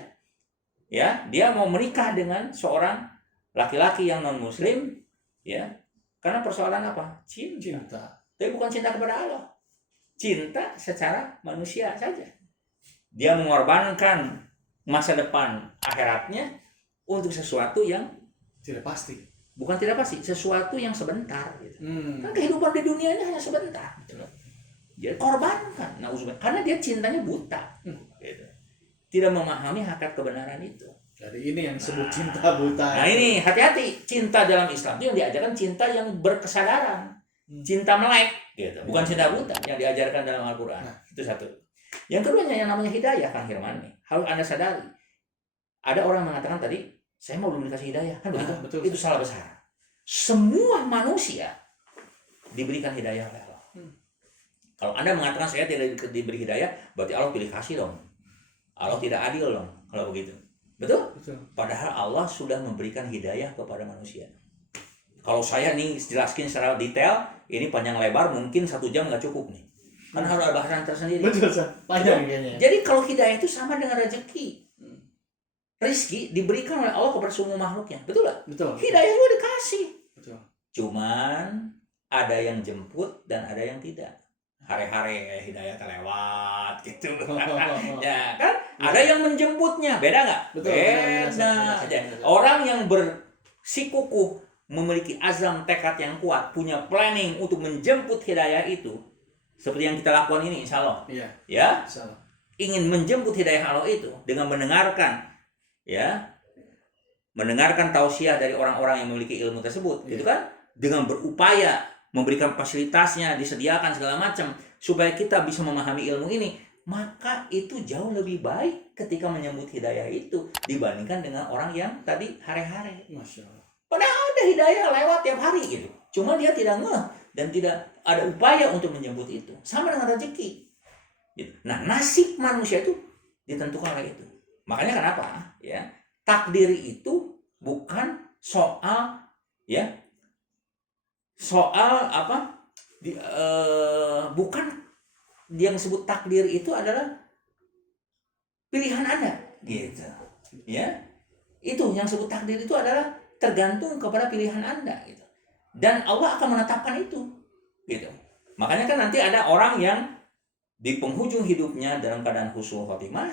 ya, dia mau menikah dengan seorang laki-laki yang non Muslim, ya, karena persoalan apa? Cinta. Tapi bukan cinta kepada Allah, cinta secara manusia saja. Dia mengorbankan masa depan akhiratnya untuk sesuatu yang tidak pasti. Bukan tidak pasti, sesuatu yang sebentar. Gitu. Kan kehidupan di dunia ini hanya sebentar. Gitu. Dia korbankan, karena dia cintanya buta. Gitu. Tidak memahami hakikat kebenaran itu. Jadi ini yang disebut cinta buta. Nah ini hati-hati, cinta dalam Islam itu yang diajarkan cinta yang berkesadaran, cinta melek, gitu. Bukan cinta buta yang diajarkan dalam Al-Quran. Itu satu. Yang kedua yang namanya hidayah, Kang Hirman nih, harus Anda sadari. Ada orang mengatakan tadi, saya mau belum dikasih hidayah, kan begitu? Betul. Itu salah besar. Semua manusia diberikan hidayah oleh Allah. Kalau Anda mengatakan saya tidak diberi hidayah, berarti Allah pilih kasih dong. Allah tidak adil dong kalau begitu. Betul? Padahal Allah sudah memberikan hidayah kepada manusia. Kalau saya nih jelaskan secara detail, ini panjang lebar, mungkin 1 jam nggak cukup nih. Karena harus ada bahasan tersendiri. Betul, panjang kayaknya. Jadi kalau hidayah itu sama dengan rezeki. Rizki diberikan oleh Allah kepada semua makhluknya. Betul nggak? Betul. Hidayah juga dikasih. Betul. Cuman ada yang jemput dan ada yang tidak. Hare-hare hidayah terlewat gitu. Ya kan? Ada yang menjemputnya. Beda nggak? Betul. Beda. Orang yang bersikukuh, memiliki azam tekad yang kuat, punya planning untuk menjemput hidayah itu, seperti yang kita lakukan ini, insya Allah. Iya. Ya. Insya Allah. Ingin menjemput hidayah Allah itu dengan mendengarkan, ya, mendengarkan tausiah dari orang-orang yang memiliki ilmu tersebut, gitu kan? Dengan berupaya memberikan fasilitasnya, disediakan segala macam supaya kita bisa memahami ilmu ini, maka itu jauh lebih baik ketika menyambut hidayah itu dibandingkan dengan orang yang tadi hare-hare. Masya Allah. Padahal ada hidayah lewat tiap hari gitu, cuma dia tidak ngeh dan tidak ada upaya untuk menjemput itu. Sama dengan rezeki. Nah, nasib manusia itu ditentukan oleh itu. Makanya kenapa? Ya, takdir itu bukan soal, ya, soal apa? Bukan yang disebut takdir itu adalah pilihan Anda, gitu. Ya, itu yang disebut takdir itu adalah tergantung kepada pilihan Anda, gitu. Dan Allah akan menetapkan itu, gitu. Makanya kan nanti ada orang yang di penghujung hidupnya dalam keadaan husnul khotimah,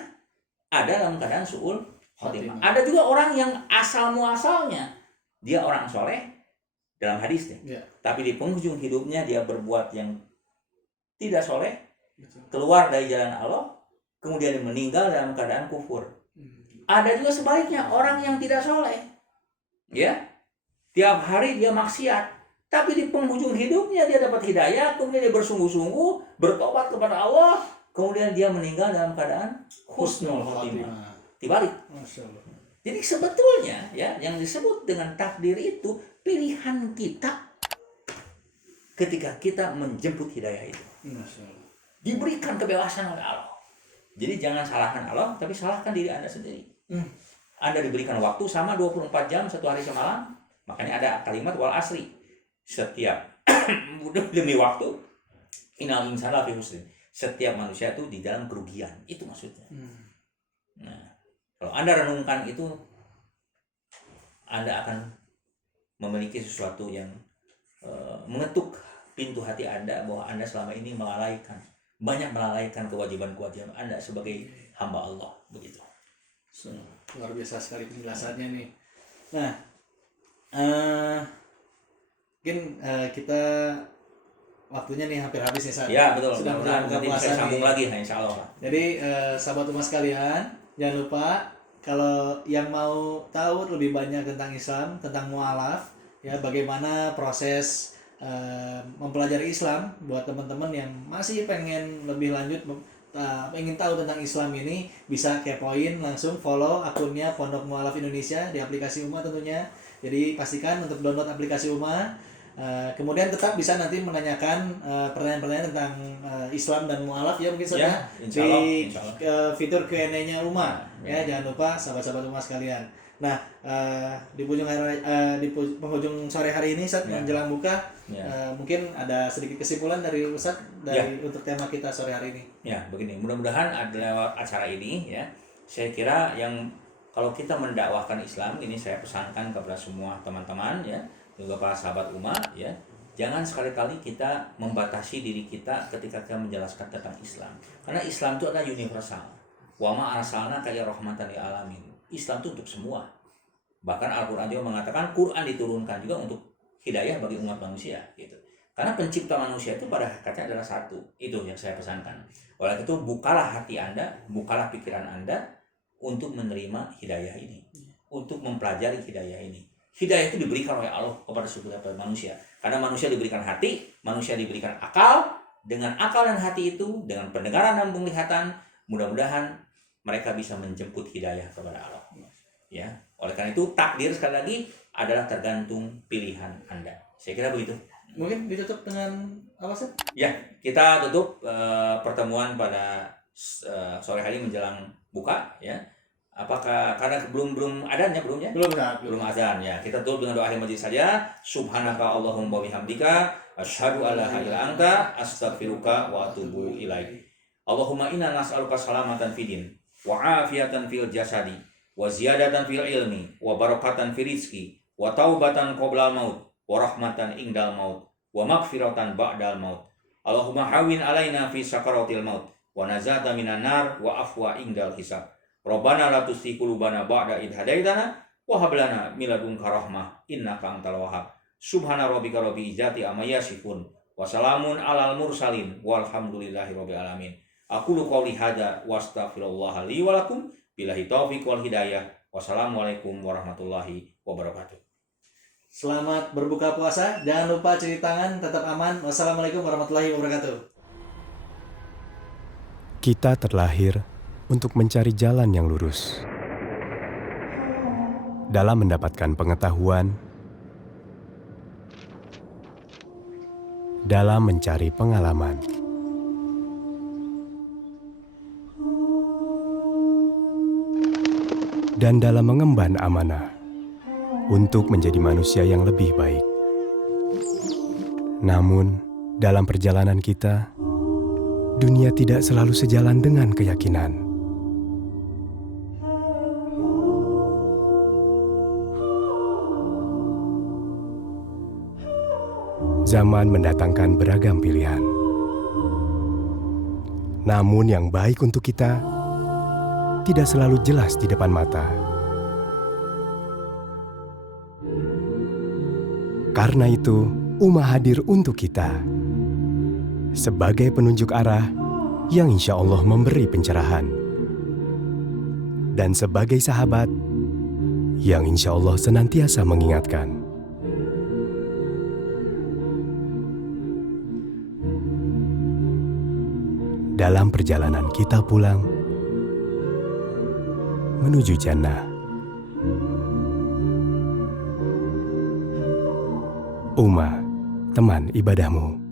ada dalam keadaan su'ul khotimah. Ada juga orang yang asal muasalnya dia orang soleh dalam hadisnya, tapi di penghujung hidupnya dia berbuat yang tidak soleh, keluar dari jalan Allah, kemudian dia meninggal dalam keadaan kufur. Ada juga sebaliknya orang yang tidak soleh, ya, tiap hari dia maksiat, tapi di penghujung hidupnya dia dapat hidayah, kemudian dia bersungguh-sungguh bertobat kepada Allah, kemudian dia meninggal dalam keadaan husnul khotimah. Dibalik. Jadi sebetulnya, ya, yang disebut dengan takdir itu pilihan kita ketika kita menjemput hidayah itu. Diberikan kebebasan oleh Allah. Jadi jangan salahkan Allah, tapi salahkan diri Anda sendiri. Anda diberikan waktu sama 24 jam, 1 hari semalam. Makanya ada kalimat wal asri. Setiap demi waktu, innal insana lafi khusr. Setiap manusia itu di dalam kerugian. Itu maksudnya. Nah, kalau Anda renungkan itu, Anda akan memiliki sesuatu yang mengetuk pintu hati Anda bahwa Anda selama ini melalaikan kewajiban-kewajiban Anda sebagai hamba Allah, begitu. Luar biasa sekali penjelasannya nih. Nah, eh, mungkin kita waktunya nih hampir habis ya San. Ya betul. Sudah menjelang buka Nanti puasa bisa sambung nih. lagi, insya Allah. Jadi sahabat umat sekalian, jangan lupa kalau yang mau tahu lebih banyak tentang Islam, tentang mualaf, ya bagaimana proses mempelajari Islam buat teman-teman yang masih pengen lebih lanjut ingin tahu tentang Islam ini, bisa kepoin langsung follow akunnya Pondok Mualaf Indonesia di aplikasi Uma tentunya. Jadi pastikan untuk download aplikasi Uma. Kemudian tetap bisa nanti menanyakan pertanyaan-pertanyaan tentang Islam dan mualaf ya mungkin saja insya Allah, di insya Allah. fitur Q&A-nya Uma ya, jangan lupa sahabat-sahabat Uma sekalian. Nah, di penghujung sore hari ini saat menjelang buka, mungkin ada sedikit kesimpulan dari Ustadz untuk tema kita sore hari ini. Ya, begini. Mudah-mudahan lewat acara ini ya, saya kira yang kalau kita mendakwahkan Islam ini saya pesankan kepada semua teman-teman ya, juga para sahabat umat ya, jangan sekali-kali kita membatasi diri kita ketika kita menjelaskan tentang Islam. Karena Islam itu adalah universal. Wa ma arsalnaka illa rahmatan lil alamin. Islam itu untuk semua. Bahkan Al-Qur'an juga mengatakan Quran diturunkan juga untuk hidayah bagi umat manusia gitu. Karena pencipta manusia itu pada hakikatnya adalah satu. Itu yang saya pesankan. Oleh itu bukalah hati Anda, bukalah pikiran Anda untuk menerima hidayah ini, untuk mempelajari hidayah ini. Hidayah itu diberikan oleh Allah kepada setiap manusia. Karena manusia diberikan hati, manusia diberikan akal. Dengan akal dan hati itu, dengan pendengaran dan penglihatan, mudah-mudahan mereka bisa menjemput hidayah kepada Allah. Ya, oleh karena itu takdir sekali lagi adalah tergantung pilihan Anda. Saya kira begitu. Mungkin ditutup dengan apa sih? Ya, kita tutup pertemuan pada sore hari menjelang buka ya. Apakah karena belum adanya belumnya? Belum azan ya. Kita tutup dengan doa akhir majlis saja. Subhanaka Allahumma bihamdika asyhadu alla ilaha illa anta astaghfiruka wa atubu ilaik. Allahumma inna nas'aluka salamatan fidin wa afiatan fil jasadi wa ziyadatan fil ilmi wa barakatan fil rizqi wa taubatan qabla maut wa rahmatan indal maut wa maghfiratan ba'dal maut. Allahumma hawin alaina fi sakaratil maut wa nazata minan nar wa afwa indal hisab. Rabbana la tuzigh qulubana ba'da idh hadaitana wa hab lana min ladunka rahmah innaka antal wahhab. Subhana rabbika rabbil izzati amma yasifun wa salamun alal mursalin walhamdulillahi rabbil alamin. Aqulu qouli hadza wa astaghfirullah li wa lakum billahi taufiq wal hidayah. Wassalamualaikum warahmatullahi wabarakatuh. Selamat berbuka puasa, jangan lupa cuci tangan, tetap aman. Wassalamualaikum warahmatullahi wabarakatuh. Kita terlahir untuk mencari jalan yang lurus. Dalam mendapatkan pengetahuan, dalam mencari pengalaman, dan dalam mengemban amanah untuk menjadi manusia yang lebih baik. Namun, dalam perjalanan kita, dunia tidak selalu sejalan dengan keyakinan. Zaman mendatangkan beragam pilihan. Namun yang baik untuk kita tidak selalu jelas di depan mata. Karena itu, Uma hadir untuk kita sebagai penunjuk arah yang insya Allah memberi pencerahan, dan sebagai sahabat yang insya Allah senantiasa mengingatkan. Dalam perjalanan kita pulang menuju jannah, Uma, teman ibadahmu.